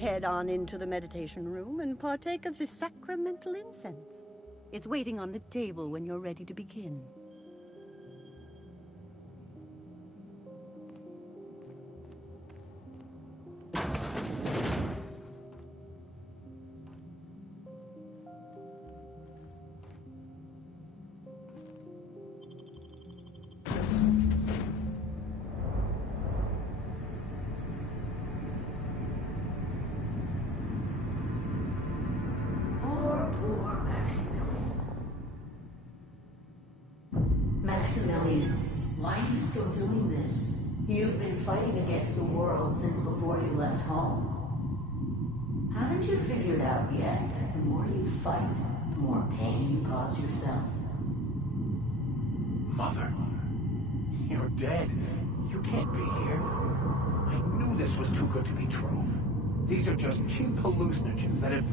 Head on into the meditation room and partake of the sacramental incense. It's waiting on the table when you're ready to begin. Poor Maximilian, why are you still doing this? You've been fighting against the world since before you left home. Haven't you figured out yet that the more you fight, the more pain you cause yourself? Mother, you're dead. You can't be here. I knew this was too good to be true. These are just cheap hallucinogens that have...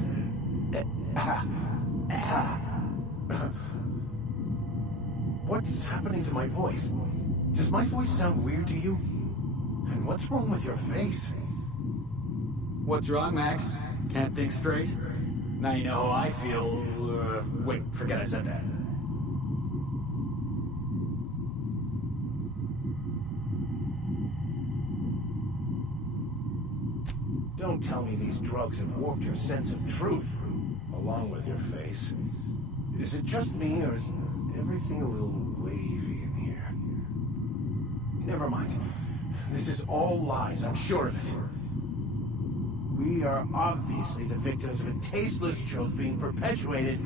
What's happening to my voice? Does my voice sound weird to you? And what's wrong with your face? What's wrong, Max? Can't think straight? Now you know how I feel. Wait, forget I said that. Don't tell me these drugs have warped your sense of truth, along with your face. Is it just me, or everything a little wavy in here? Never mind. This is all lies, I'm sure of it. We are obviously the victims of a tasteless joke being perpetuated.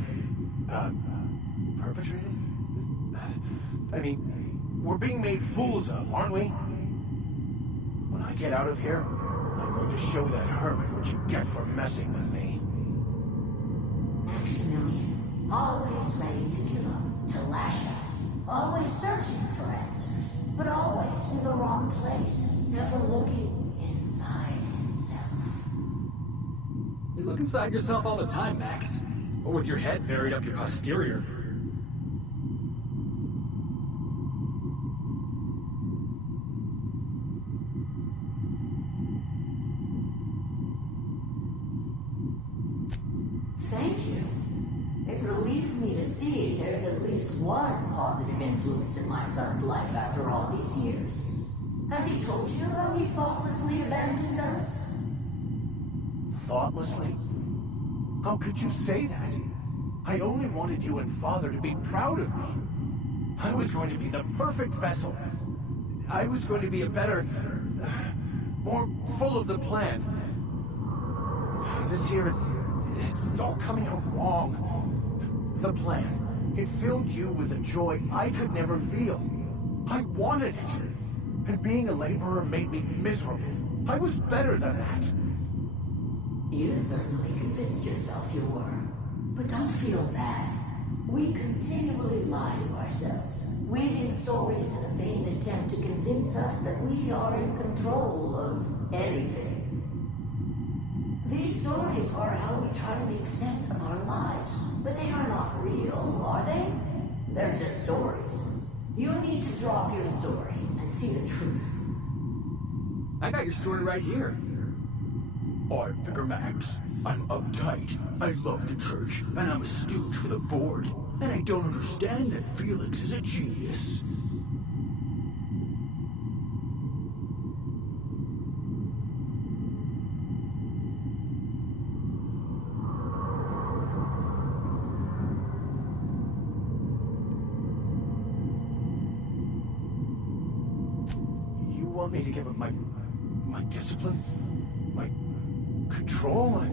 Perpetrated? I mean, we're being made fools of, aren't we? When I get out of here, I'm going to show that hermit what you get for messing with me. Maximilian, always ready to give up, to lash out. Always searching for answers, but always in the wrong place. Never looking inside himself. You look inside yourself all the time, Max. Or with your head buried up your posterior. Thank you. It relieves me to see there's at least one positive influence in my son's life after all these years. Has he told you how he thoughtlessly abandoned us? Thoughtlessly? How could you say that? I only wanted you and Father to be proud of me. I was going to be the perfect vessel. I was going to be a better... more full of the plan. This year, it's all coming out wrong. The plan. It filled you with a joy I could never feel. I wanted it. And being a laborer made me miserable. I was better than that. You certainly convinced yourself you were. But don't feel bad. We continually lie to ourselves, weaving stories in a vain attempt to convince us that we are in control of anything. These stories are how we try to make sense of our lives, but they are not real, are they? They're just stories. You need to draw up your story and see the truth. I got your story right here. I'm Vicar Max. I'm uptight. I love the church, and I'm a stooge for the board. And I don't understand that Felix is a genius. You want me to give up my discipline? My control?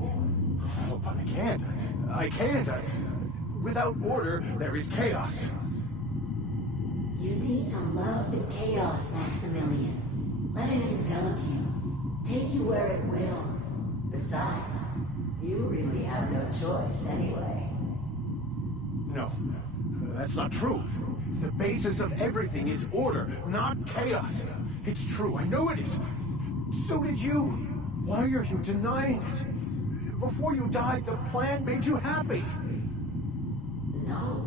Oh, but I can't. I can't. Without order, there is chaos. You need to love the chaos, Maximilian. Let it envelop you. Take you where it will. Besides, you really have no choice anyway. No, that's not true. The basis of everything is order, not chaos. It's true, I know it is. So did you. Why are you denying it? Before you died, the plan made you happy. No,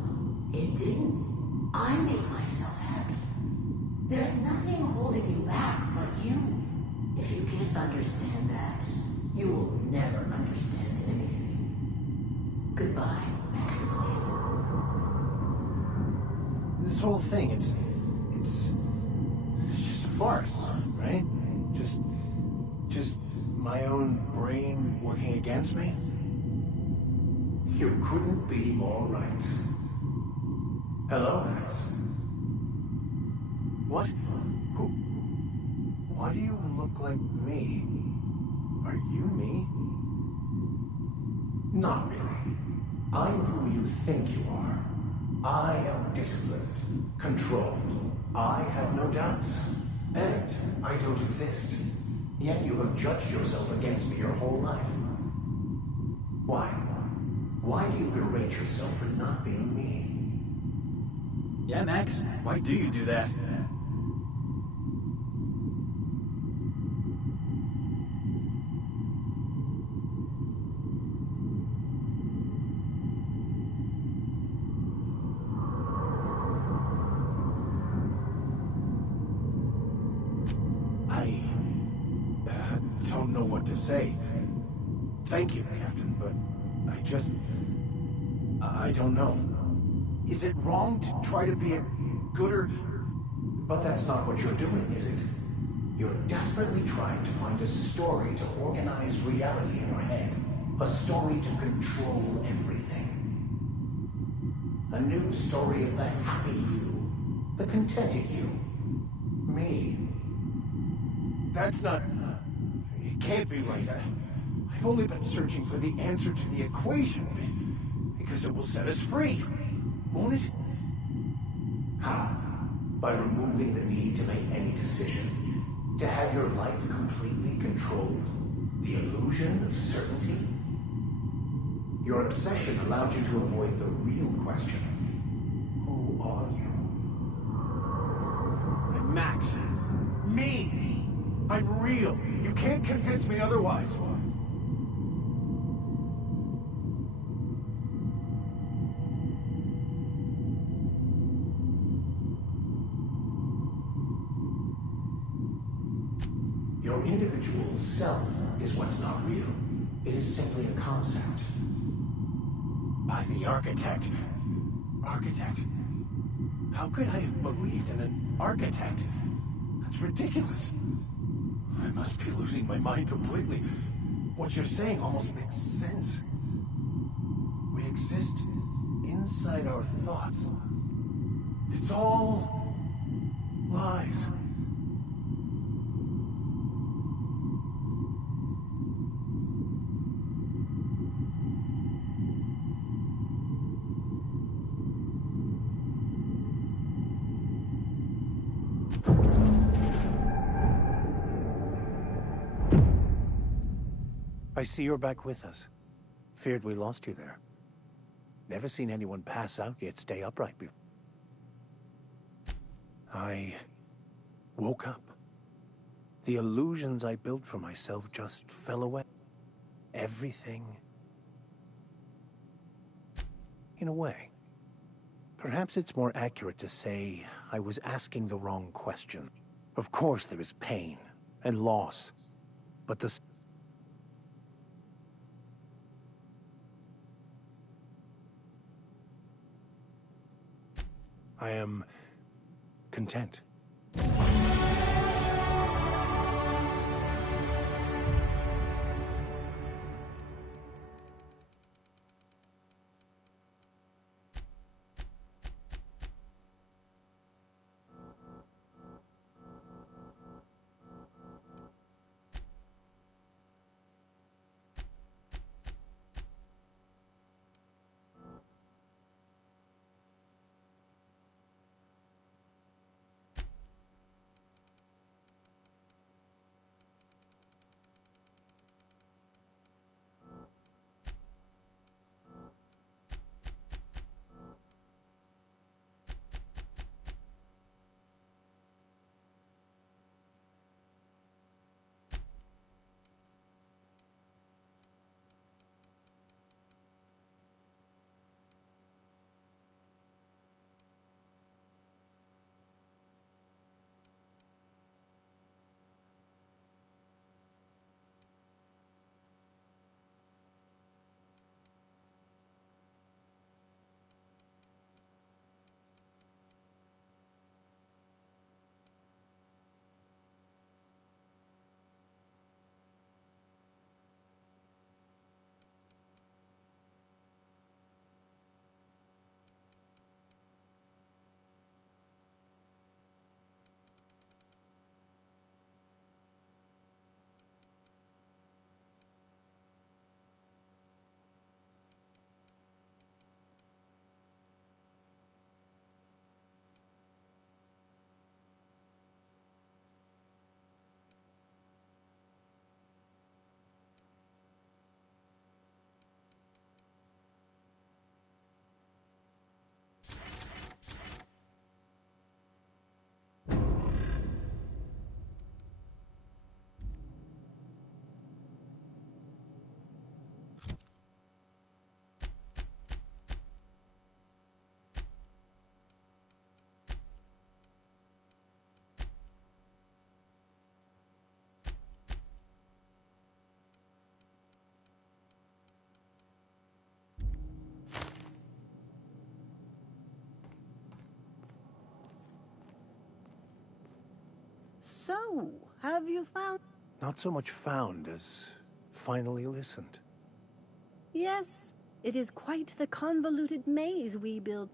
it didn't. I made myself happy. There's nothing holding you back but you. If you can't understand that, you will never understand anything. Goodbye, Maximilian. This whole thing, it's just a farce, right? Just my own brain working against me? You couldn't be more right. Hello, Max. What? Who? Why do you look like me? Are you me? Not really. I'm who you think you are. I am disciplined, controlled. I have no doubts. And I don't exist. Yet you have judged yourself against me your whole life. Why? Why do you berate yourself for not being me? Yeah, Max. Why do you do that? I don't know what to say. Thank you, Captain, but I don't know. Is it wrong to try to be a gooder? But that's not what you're doing, is it? You're desperately trying to find a story to organize reality in your head. A story to control everything. A new story of the happy you, the contented you. Me. That's not... It can't be right. I've only been searching for the answer to the equation, because it will set us free, won't it? How? By removing the need to make any decision? To have your life completely controlled? The illusion of certainty? Your obsession allowed you to avoid the real question. Who are you? I'm Max. Me! I'm real. You can't convince me otherwise. Your individual self is what's not real. It is simply a concept. By the architect. Architect? How could I have believed in an architect? That's ridiculous. I must be losing my mind completely. What you're saying almost makes sense. We exist inside our thoughts. It's all lies. I see you're back with us. Feared we lost you there. Never seen anyone pass out yet stay upright before. I woke up. The illusions I built for myself just fell away. Everything. In a way. Perhaps it's more accurate to say I was asking the wrong question. Of course there is pain and loss, but the... I am content. So, have you found... Not so much found as finally listened. Yes, it is quite the convoluted maze we built.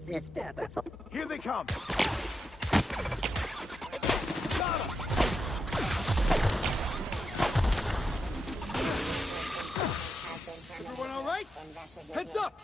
Sister perform. Here they come! Got him! Everyone all right? Heads up!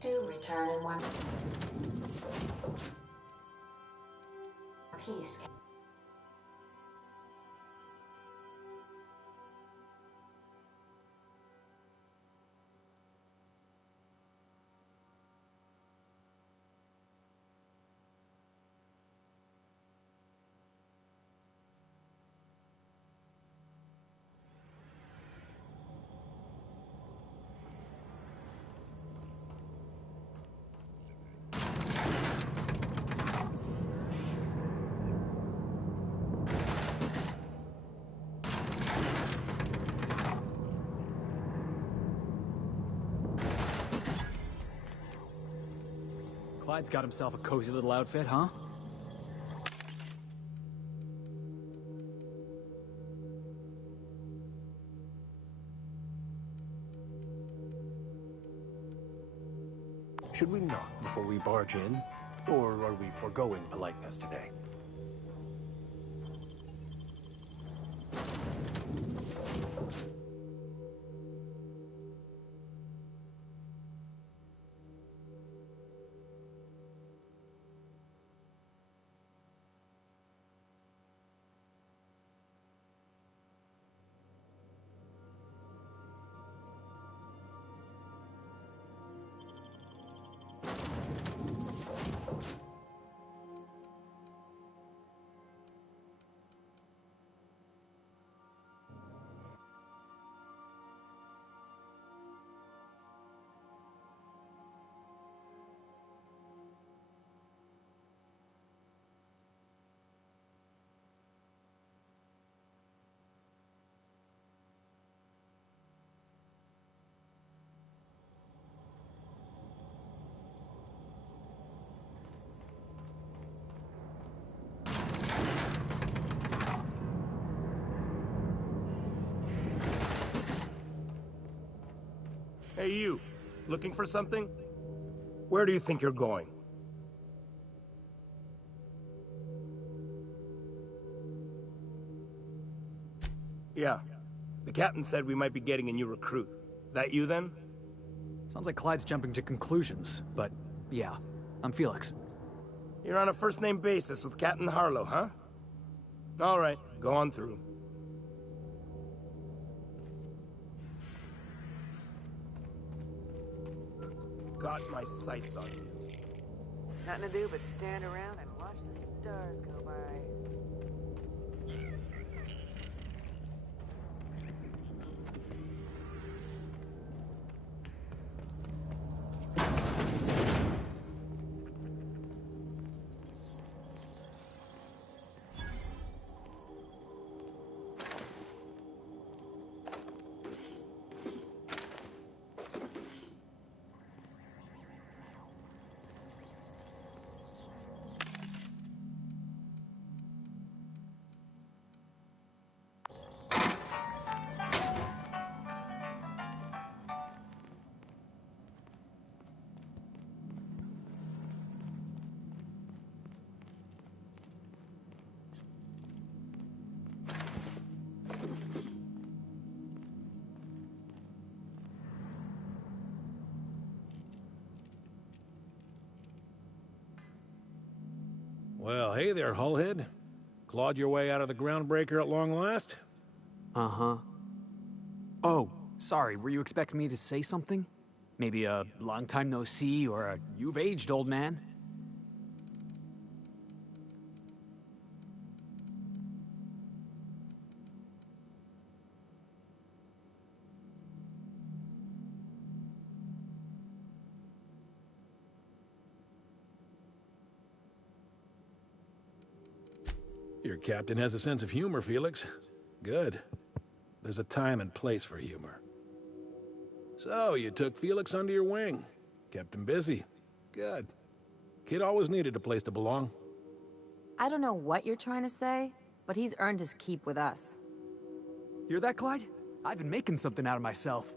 To return in one piece. Clyde's got himself a cozy little outfit, huh? Should we knock before we barge in? Or are we foregoing politeness today? Hey, you. Looking for something? Where do you think you're going? Yeah. The captain said we might be getting a new recruit. That you, then? Sounds like Clyde's jumping to conclusions, but yeah, I'm Felix. You're on a first-name basis with Captain Harlow, huh? All right, go on through. Got my sights on you. Nothing to do but stand around and watch the stars go by. Well, hey there, Hullhead. Clawed your way out of the groundbreaker at long last? Uh-huh. Oh, sorry, were you expecting me to say something? Maybe a long time no see, or a you've aged, old man? Your captain has a sense of humor, Felix. Good. There's a time and place for humor. So, you took Felix under your wing. Kept him busy. Good. Kid always needed a place to belong. I don't know what you're trying to say, but he's earned his keep with us. Hear that, Clyde? I've been making something out of myself.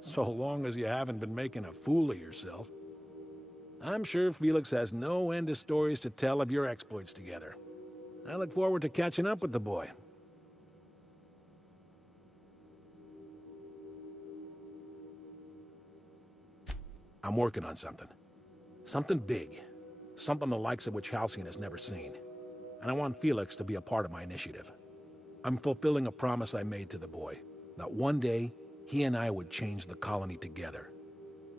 So long as you haven't been making a fool of yourself. I'm sure Felix has no end of stories to tell of your exploits together. I look forward to catching up with the boy. I'm working on something. Something big. Something the likes of which Halcyon has never seen. And I want Felix to be a part of my initiative. I'm fulfilling a promise I made to the boy, that one day, he and I would change the colony together.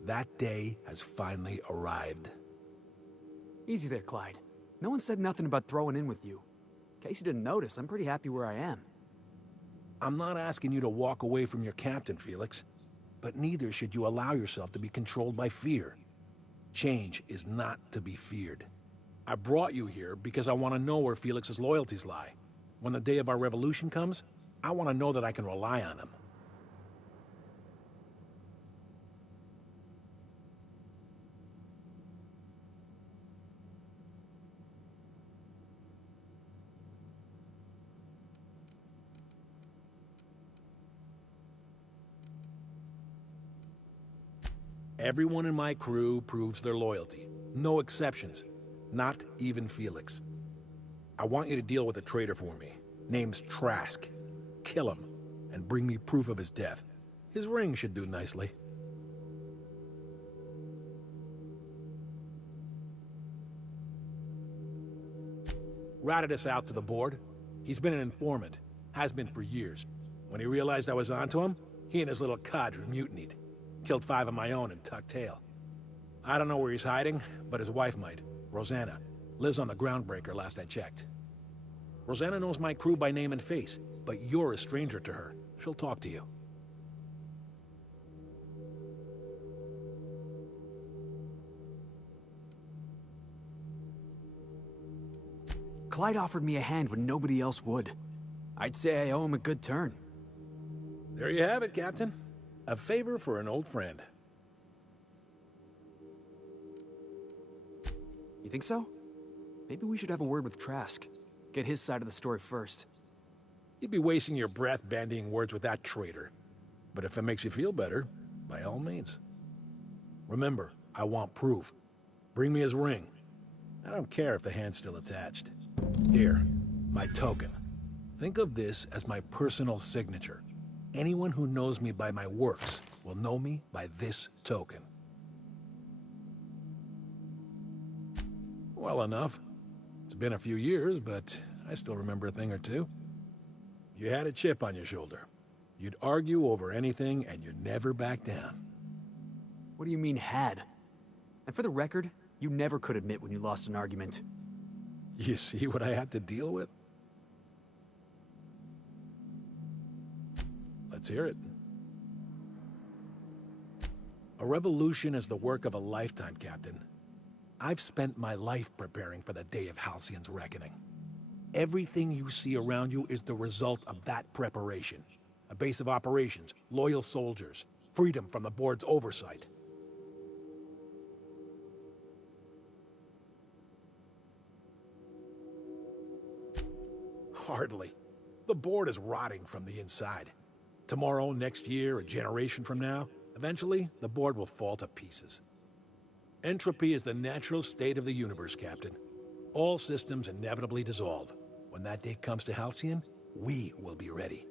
That day has finally arrived. Easy there, Clyde. No one said nothing about throwing in with you. In case you didn't notice, I'm pretty happy where I am. I'm not asking you to walk away from your captain, Felix. But neither should you allow yourself to be controlled by fear. Change is not to be feared. I brought you here because I want to know where Felix's loyalties lie. When the day of our revolution comes, I want to know that I can rely on him. Everyone in my crew proves their loyalty. No exceptions. Not even Felix. I want you to deal with a traitor for me. Name's Trask. Kill him, and bring me proof of his death. His ring should do nicely. Ratted us out to the board. He's been an informant. Has been for years. When he realized I was onto him, he and his little cadre mutinied. Killed 5 of my own and tucked tail. I don't know where he's hiding, but his wife might. Rosanna. Lives on the groundbreaker last I checked. Rosanna knows my crew by name and face, but you're a stranger to her. She'll talk to you. Clyde offered me a hand when nobody else would. I'd say I owe him a good turn. There you have it, Captain. A favor for an old friend. You think so? Maybe we should have a word with Trask. Get his side of the story first. You'd be wasting your breath bandying words with that traitor. But if it makes you feel better, by all means. Remember, I want proof. Bring me his ring. I don't care if the hand's still attached. Here, my token. Think of this as my personal signature. Anyone who knows me by my works will know me by this token. Well enough. It's been a few years, but I still remember a thing or two. You had a chip on your shoulder. You'd argue over anything, and you'd never back down. What do you mean, had? And for the record, you never could admit when you lost an argument. You see what I had to deal with? Let's hear it. A revolution is the work of a lifetime, Captain. I've spent my life preparing for the day of Halcyon's reckoning. Everything you see around you is the result of that preparation. A base of operations, loyal soldiers, freedom from the board's oversight. Hardly. The board is rotting from the inside. Tomorrow, next year, a generation from now, eventually, the board will fall to pieces. Entropy is the natural state of the universe, Captain. All systems inevitably dissolve. When that day comes to Halcyon, we will be ready.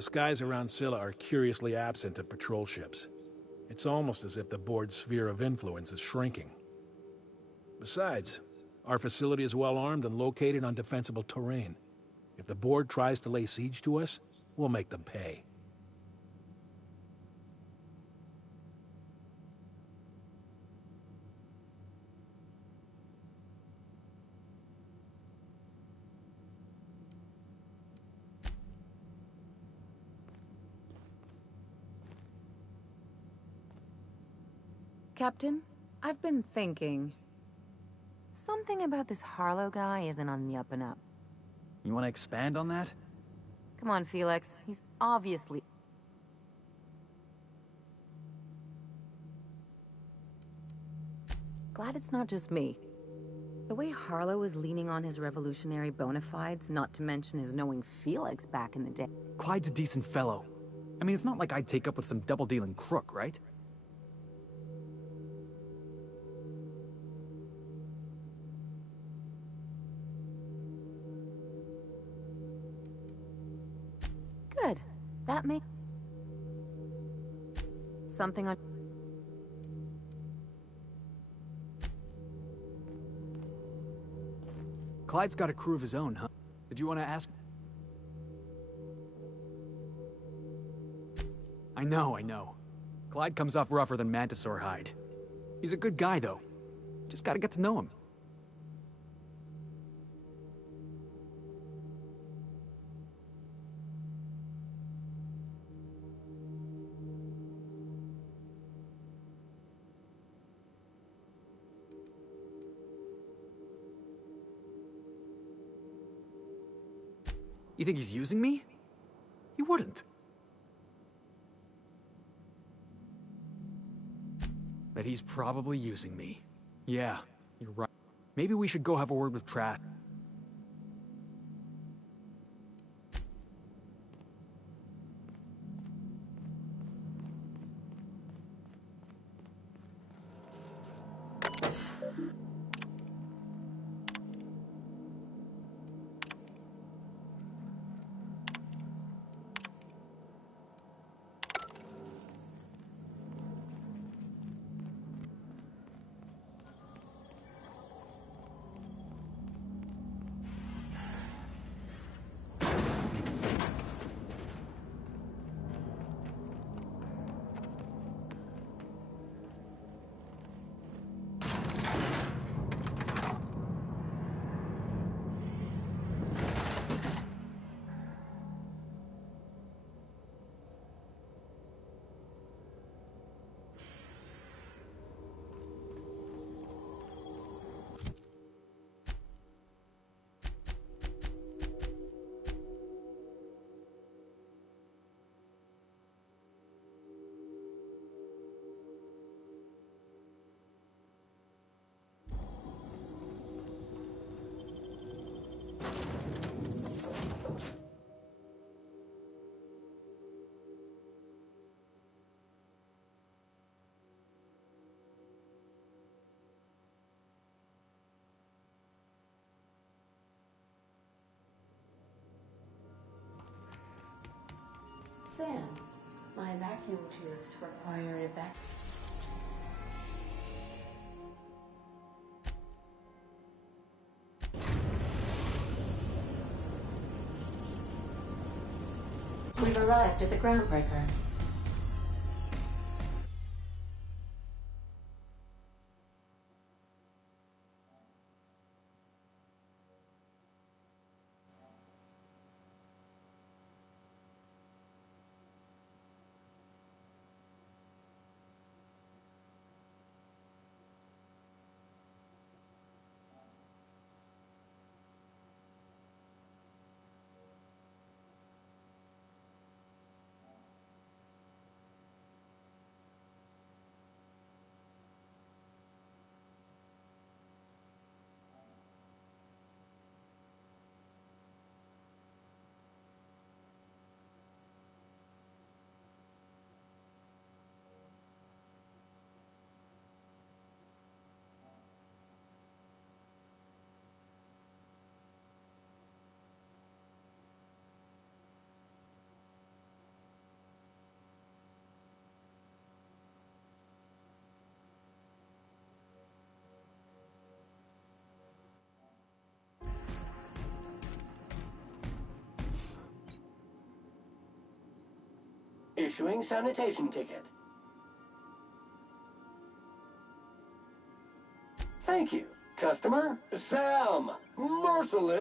The skies around Scylla are curiously absent of patrol ships. It's almost as if the board's sphere of influence is shrinking. Besides, our facility is well armed and located on defensible terrain. If the board tries to lay siege to us, we'll make them pay. Captain, I've been thinking. Something about this Harlow guy isn't on the up and up. You want to expand on that? Come on, Felix. He's obviously... Glad it's not just me. The way Harlow is leaning on his revolutionary bona fides, not to mention his knowing Felix back in the day. Clyde's a decent fellow. I mean, it's not like I'd take up with some double-dealing crook, right? Good. That makes... Something on... Clyde's got a crew of his own, huh? Did you want to ask? I know. Clyde comes off rougher than Mantisaur hide. He's a good guy, though. Just gotta get to know him. You think he's using me? He wouldn't. That he's probably using me. Yeah, you're right. Maybe we should go have a word with Trash. Sam, my vacuum tubes require evac... We've arrived at the groundbreaker. Issuing sanitation ticket. Thank you. Customer, Sam. Merciless.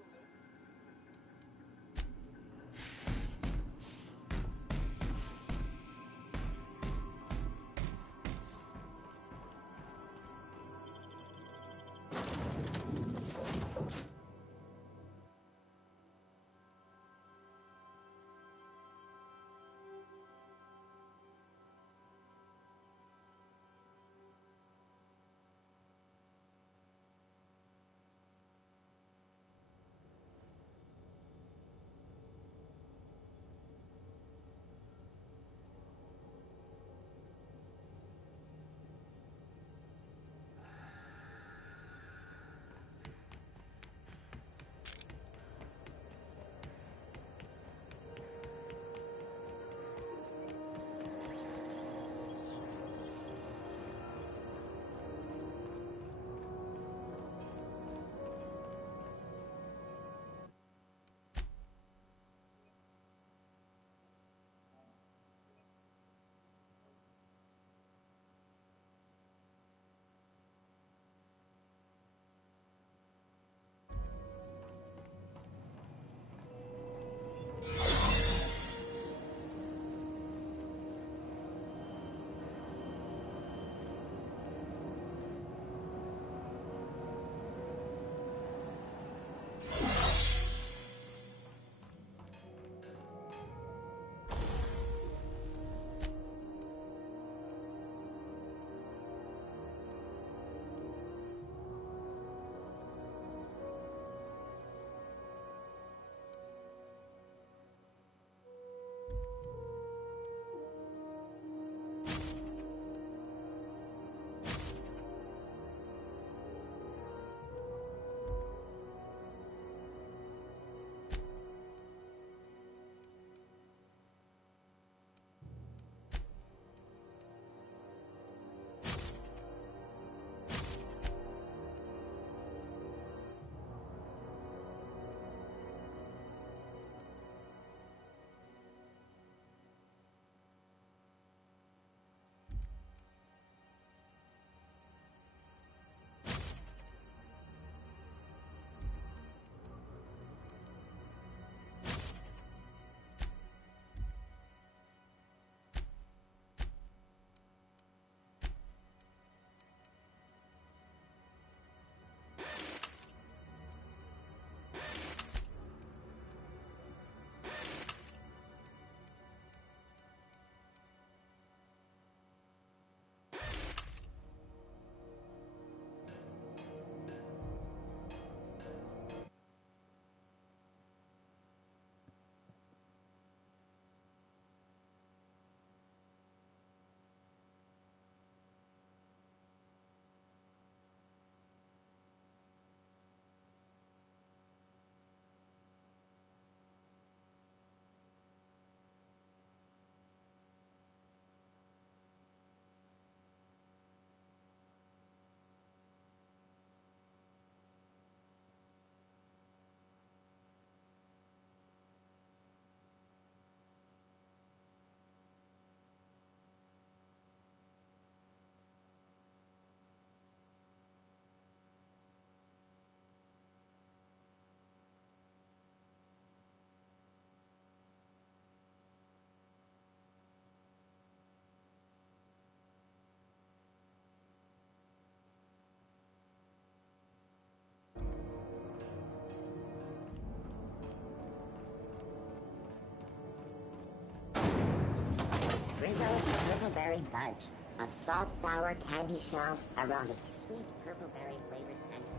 Rizzo's Purpleberry Fudge, a soft-sour candy shell around a sweet purpleberry flavored center.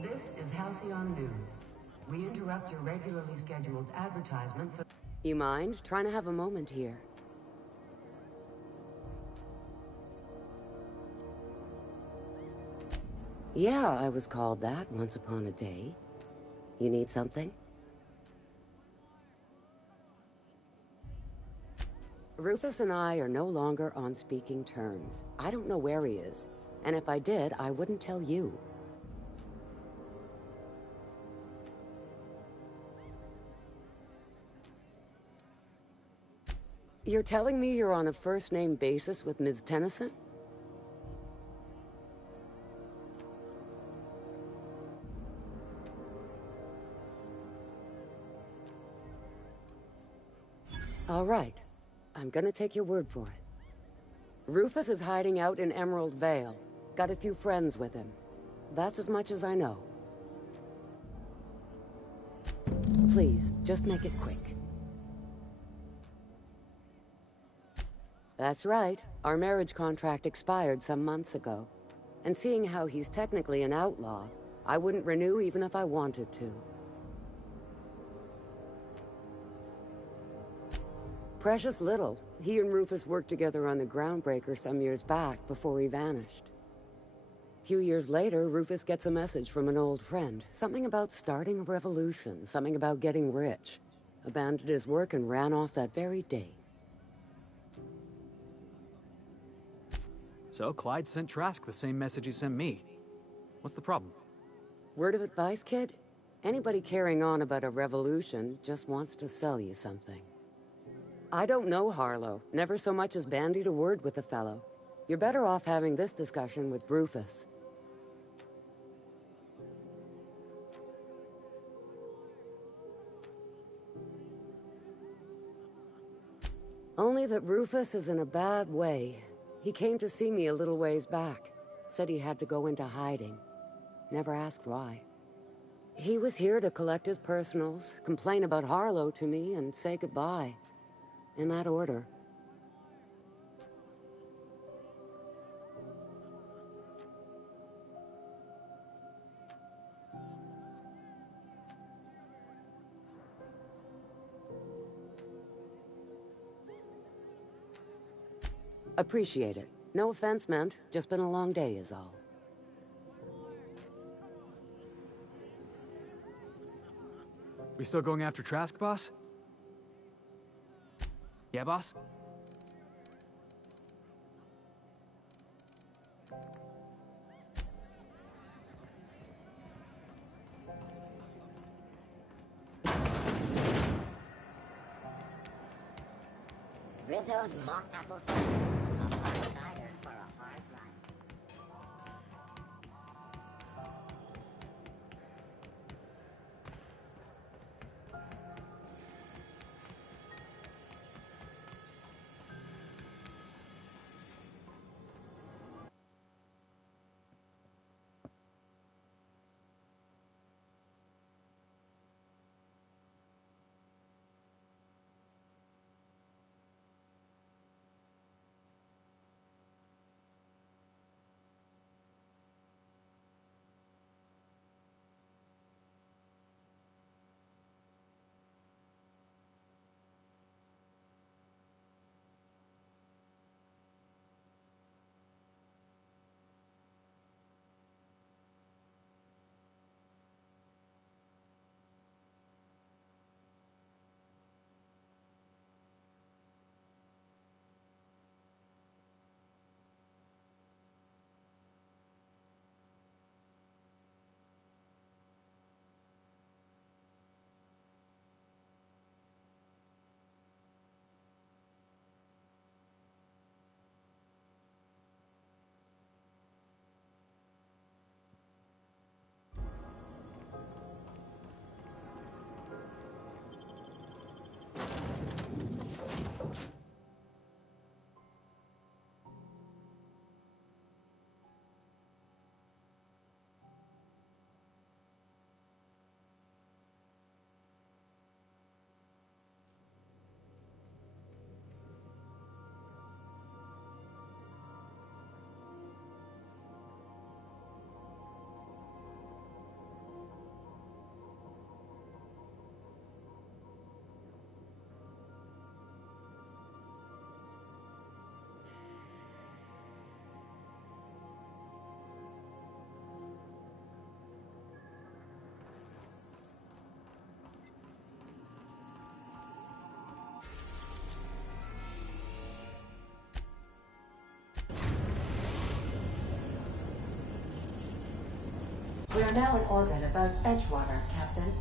This is Halcyon News. We interrupt your regularly scheduled advertisement for... You mind trying to have a moment here? Yeah, I was called that once upon a day. You need something? Rufus and I are no longer on speaking terms. I don't know where he is, and if I did, I wouldn't tell you. You're telling me you're on a first-name basis with Ms. Tennyson? All right. I'm gonna take your word for it. Rufus is hiding out in Emerald Vale. Got a few friends with him. That's as much as I know. Please, just make it quick. That's right. Our marriage contract expired some months ago. And seeing how he's technically an outlaw, I wouldn't renew even if I wanted to. Precious little. He and Rufus worked together on the Groundbreaker some years back before he vanished. A few years later, Rufus gets a message from an old friend. Something about starting a revolution, something about getting rich. Abandoned his work and ran off that very day. So Clyde sent Trask the same message he sent me. What's the problem? Word of advice, kid? Anybody carrying on about a revolution just wants to sell you something. I don't know Harlow. Never so much as bandied a word with the fellow. You're better off having this discussion with Rufus. Only that Rufus is in a bad way. He came to see me a little ways back. Said he had to go into hiding. Never asked why. He was here to collect his personals, complain about Harlow to me, and say goodbye. In that order. Appreciate it. No offense meant. Just been a long day is all. We still going after Trask, boss? Yeah, boss? Rizzo's mock apple cider. A hard cider for a hard life. We are now in orbit above Edgewater, Captain.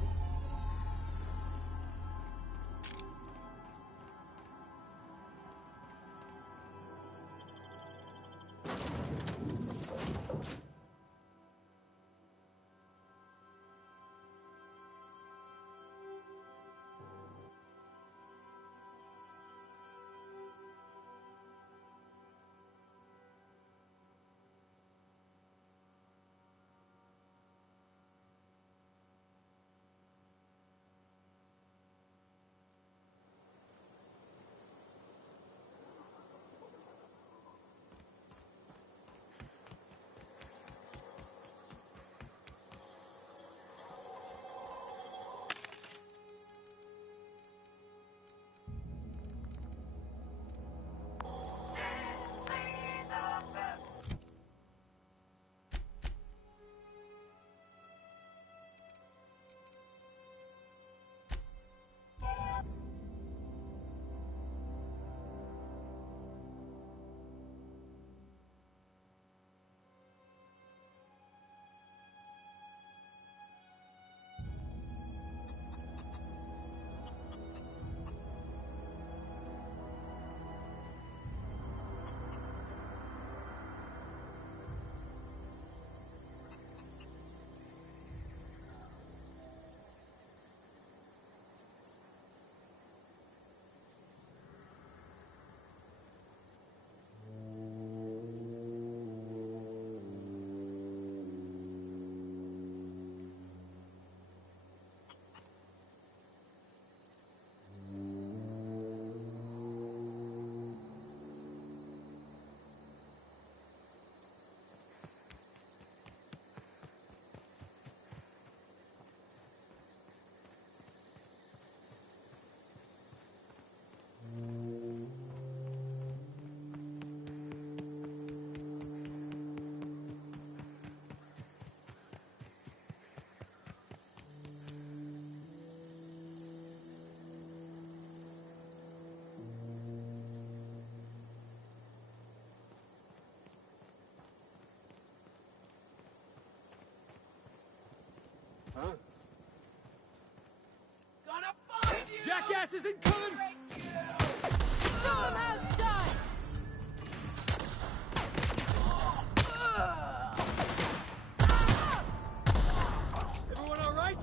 huh? Jackass is incoming! Shoot him outside! Everyone all right?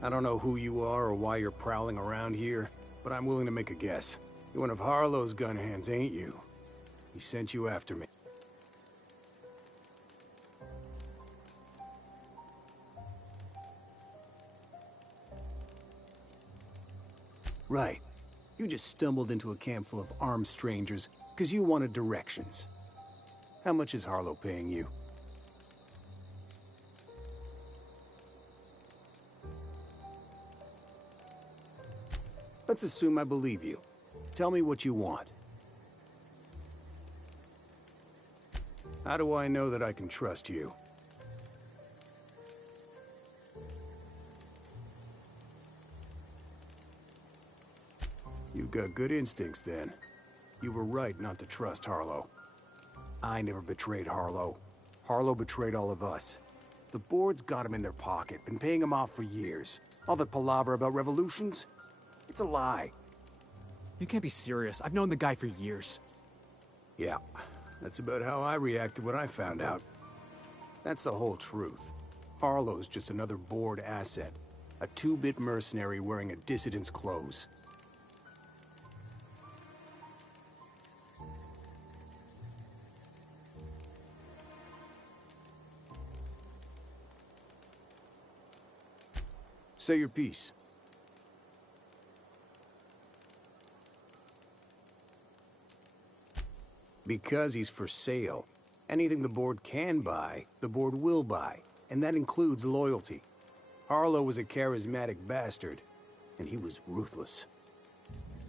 I don't know who you are or why you're prowling around here, but I'm willing to make a guess. You're one of Harlow's gun hands, ain't you? He sent you after me. Right. You just stumbled into a camp full of armed strangers because you wanted directions. How much is Harlow paying you? Let's assume I believe you. Tell me what you want. How do I know that I can trust you? You've got good instincts, then. You were right not to trust Harlow. I never betrayed Harlow. Harlow betrayed all of us. The board's got him in their pocket, been paying him off for years. All that palaver about revolutions? It's a lie. You can't be serious. I've known the guy for years. Yeah, that's about how I reacted when I found out. That's the whole truth. Harlow's just another board asset. A two-bit mercenary wearing a dissident's clothes. Say your piece. Because he's for sale. Anything the board can buy, the board will buy. And that includes loyalty. Harlow was a charismatic bastard, and he was ruthless.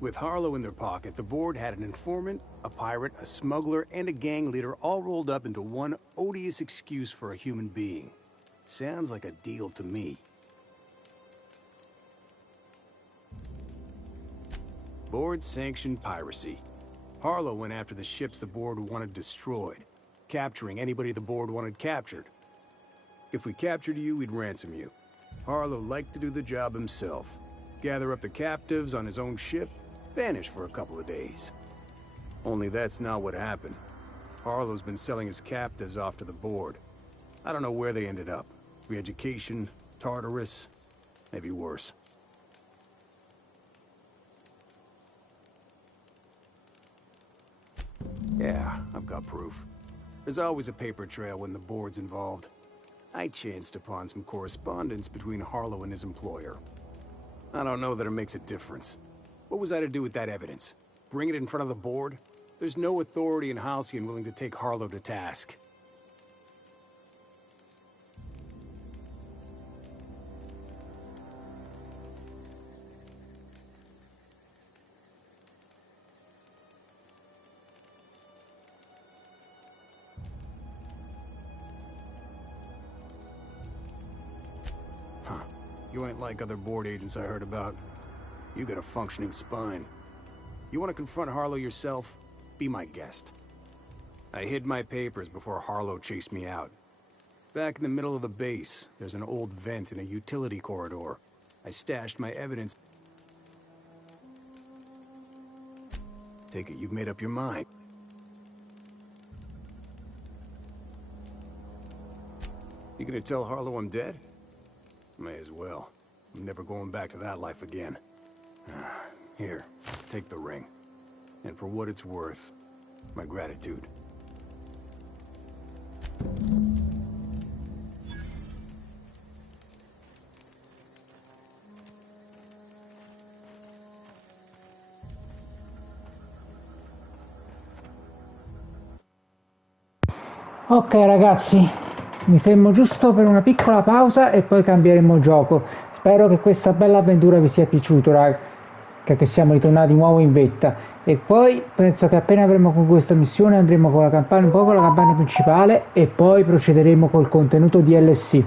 With Harlow in their pocket, the board had an informant, a pirate, a smuggler, and a gang leader all rolled up into one odious excuse for a human being. Sounds like a deal to me. Board-sanctioned piracy. Harlow went after the ships the board wanted destroyed, capturing anybody the board wanted captured. If we captured you, we'd ransom you. Harlow liked to do the job himself. Gather up the captives on his own ship, vanish for a couple of days. Only that's not what happened. Harlow's been selling his captives off to the board. I don't know where they ended up. Re-education, Tartarus, maybe worse. Yeah, I've got proof. There's always a paper trail when the board's involved. I chanced upon some correspondence between Harlow and his employer. I don't know that it makes a difference. What was I to do with that evidence? Bring it in front of the board? There's no authority in Halcyon willing to take Harlow to task. You ain't like other board agents I heard about. You got a functioning spine. You want to confront Harlow yourself? Be my guest. I hid my papers before Harlow chased me out. Back in the middle of the base, there's an old vent in a utility corridor. I stashed my evidence. Take it you've made up your mind. You gonna tell Harlow I'm dead? May as well. I'm never going back to that life again. Here, take the ring. And for what it's worth, my gratitude. Ok ragazzi, mi fermo giusto per una piccola pausa e poi cambieremo gioco. Spero che questa bella avventura vi sia piaciuta, raga, che siamo ritornati di nuovo in vetta. E poi penso che appena avremo con questa missione andremo con la campagna, un po' con la campagna principale e poi procederemo col contenuto DLC.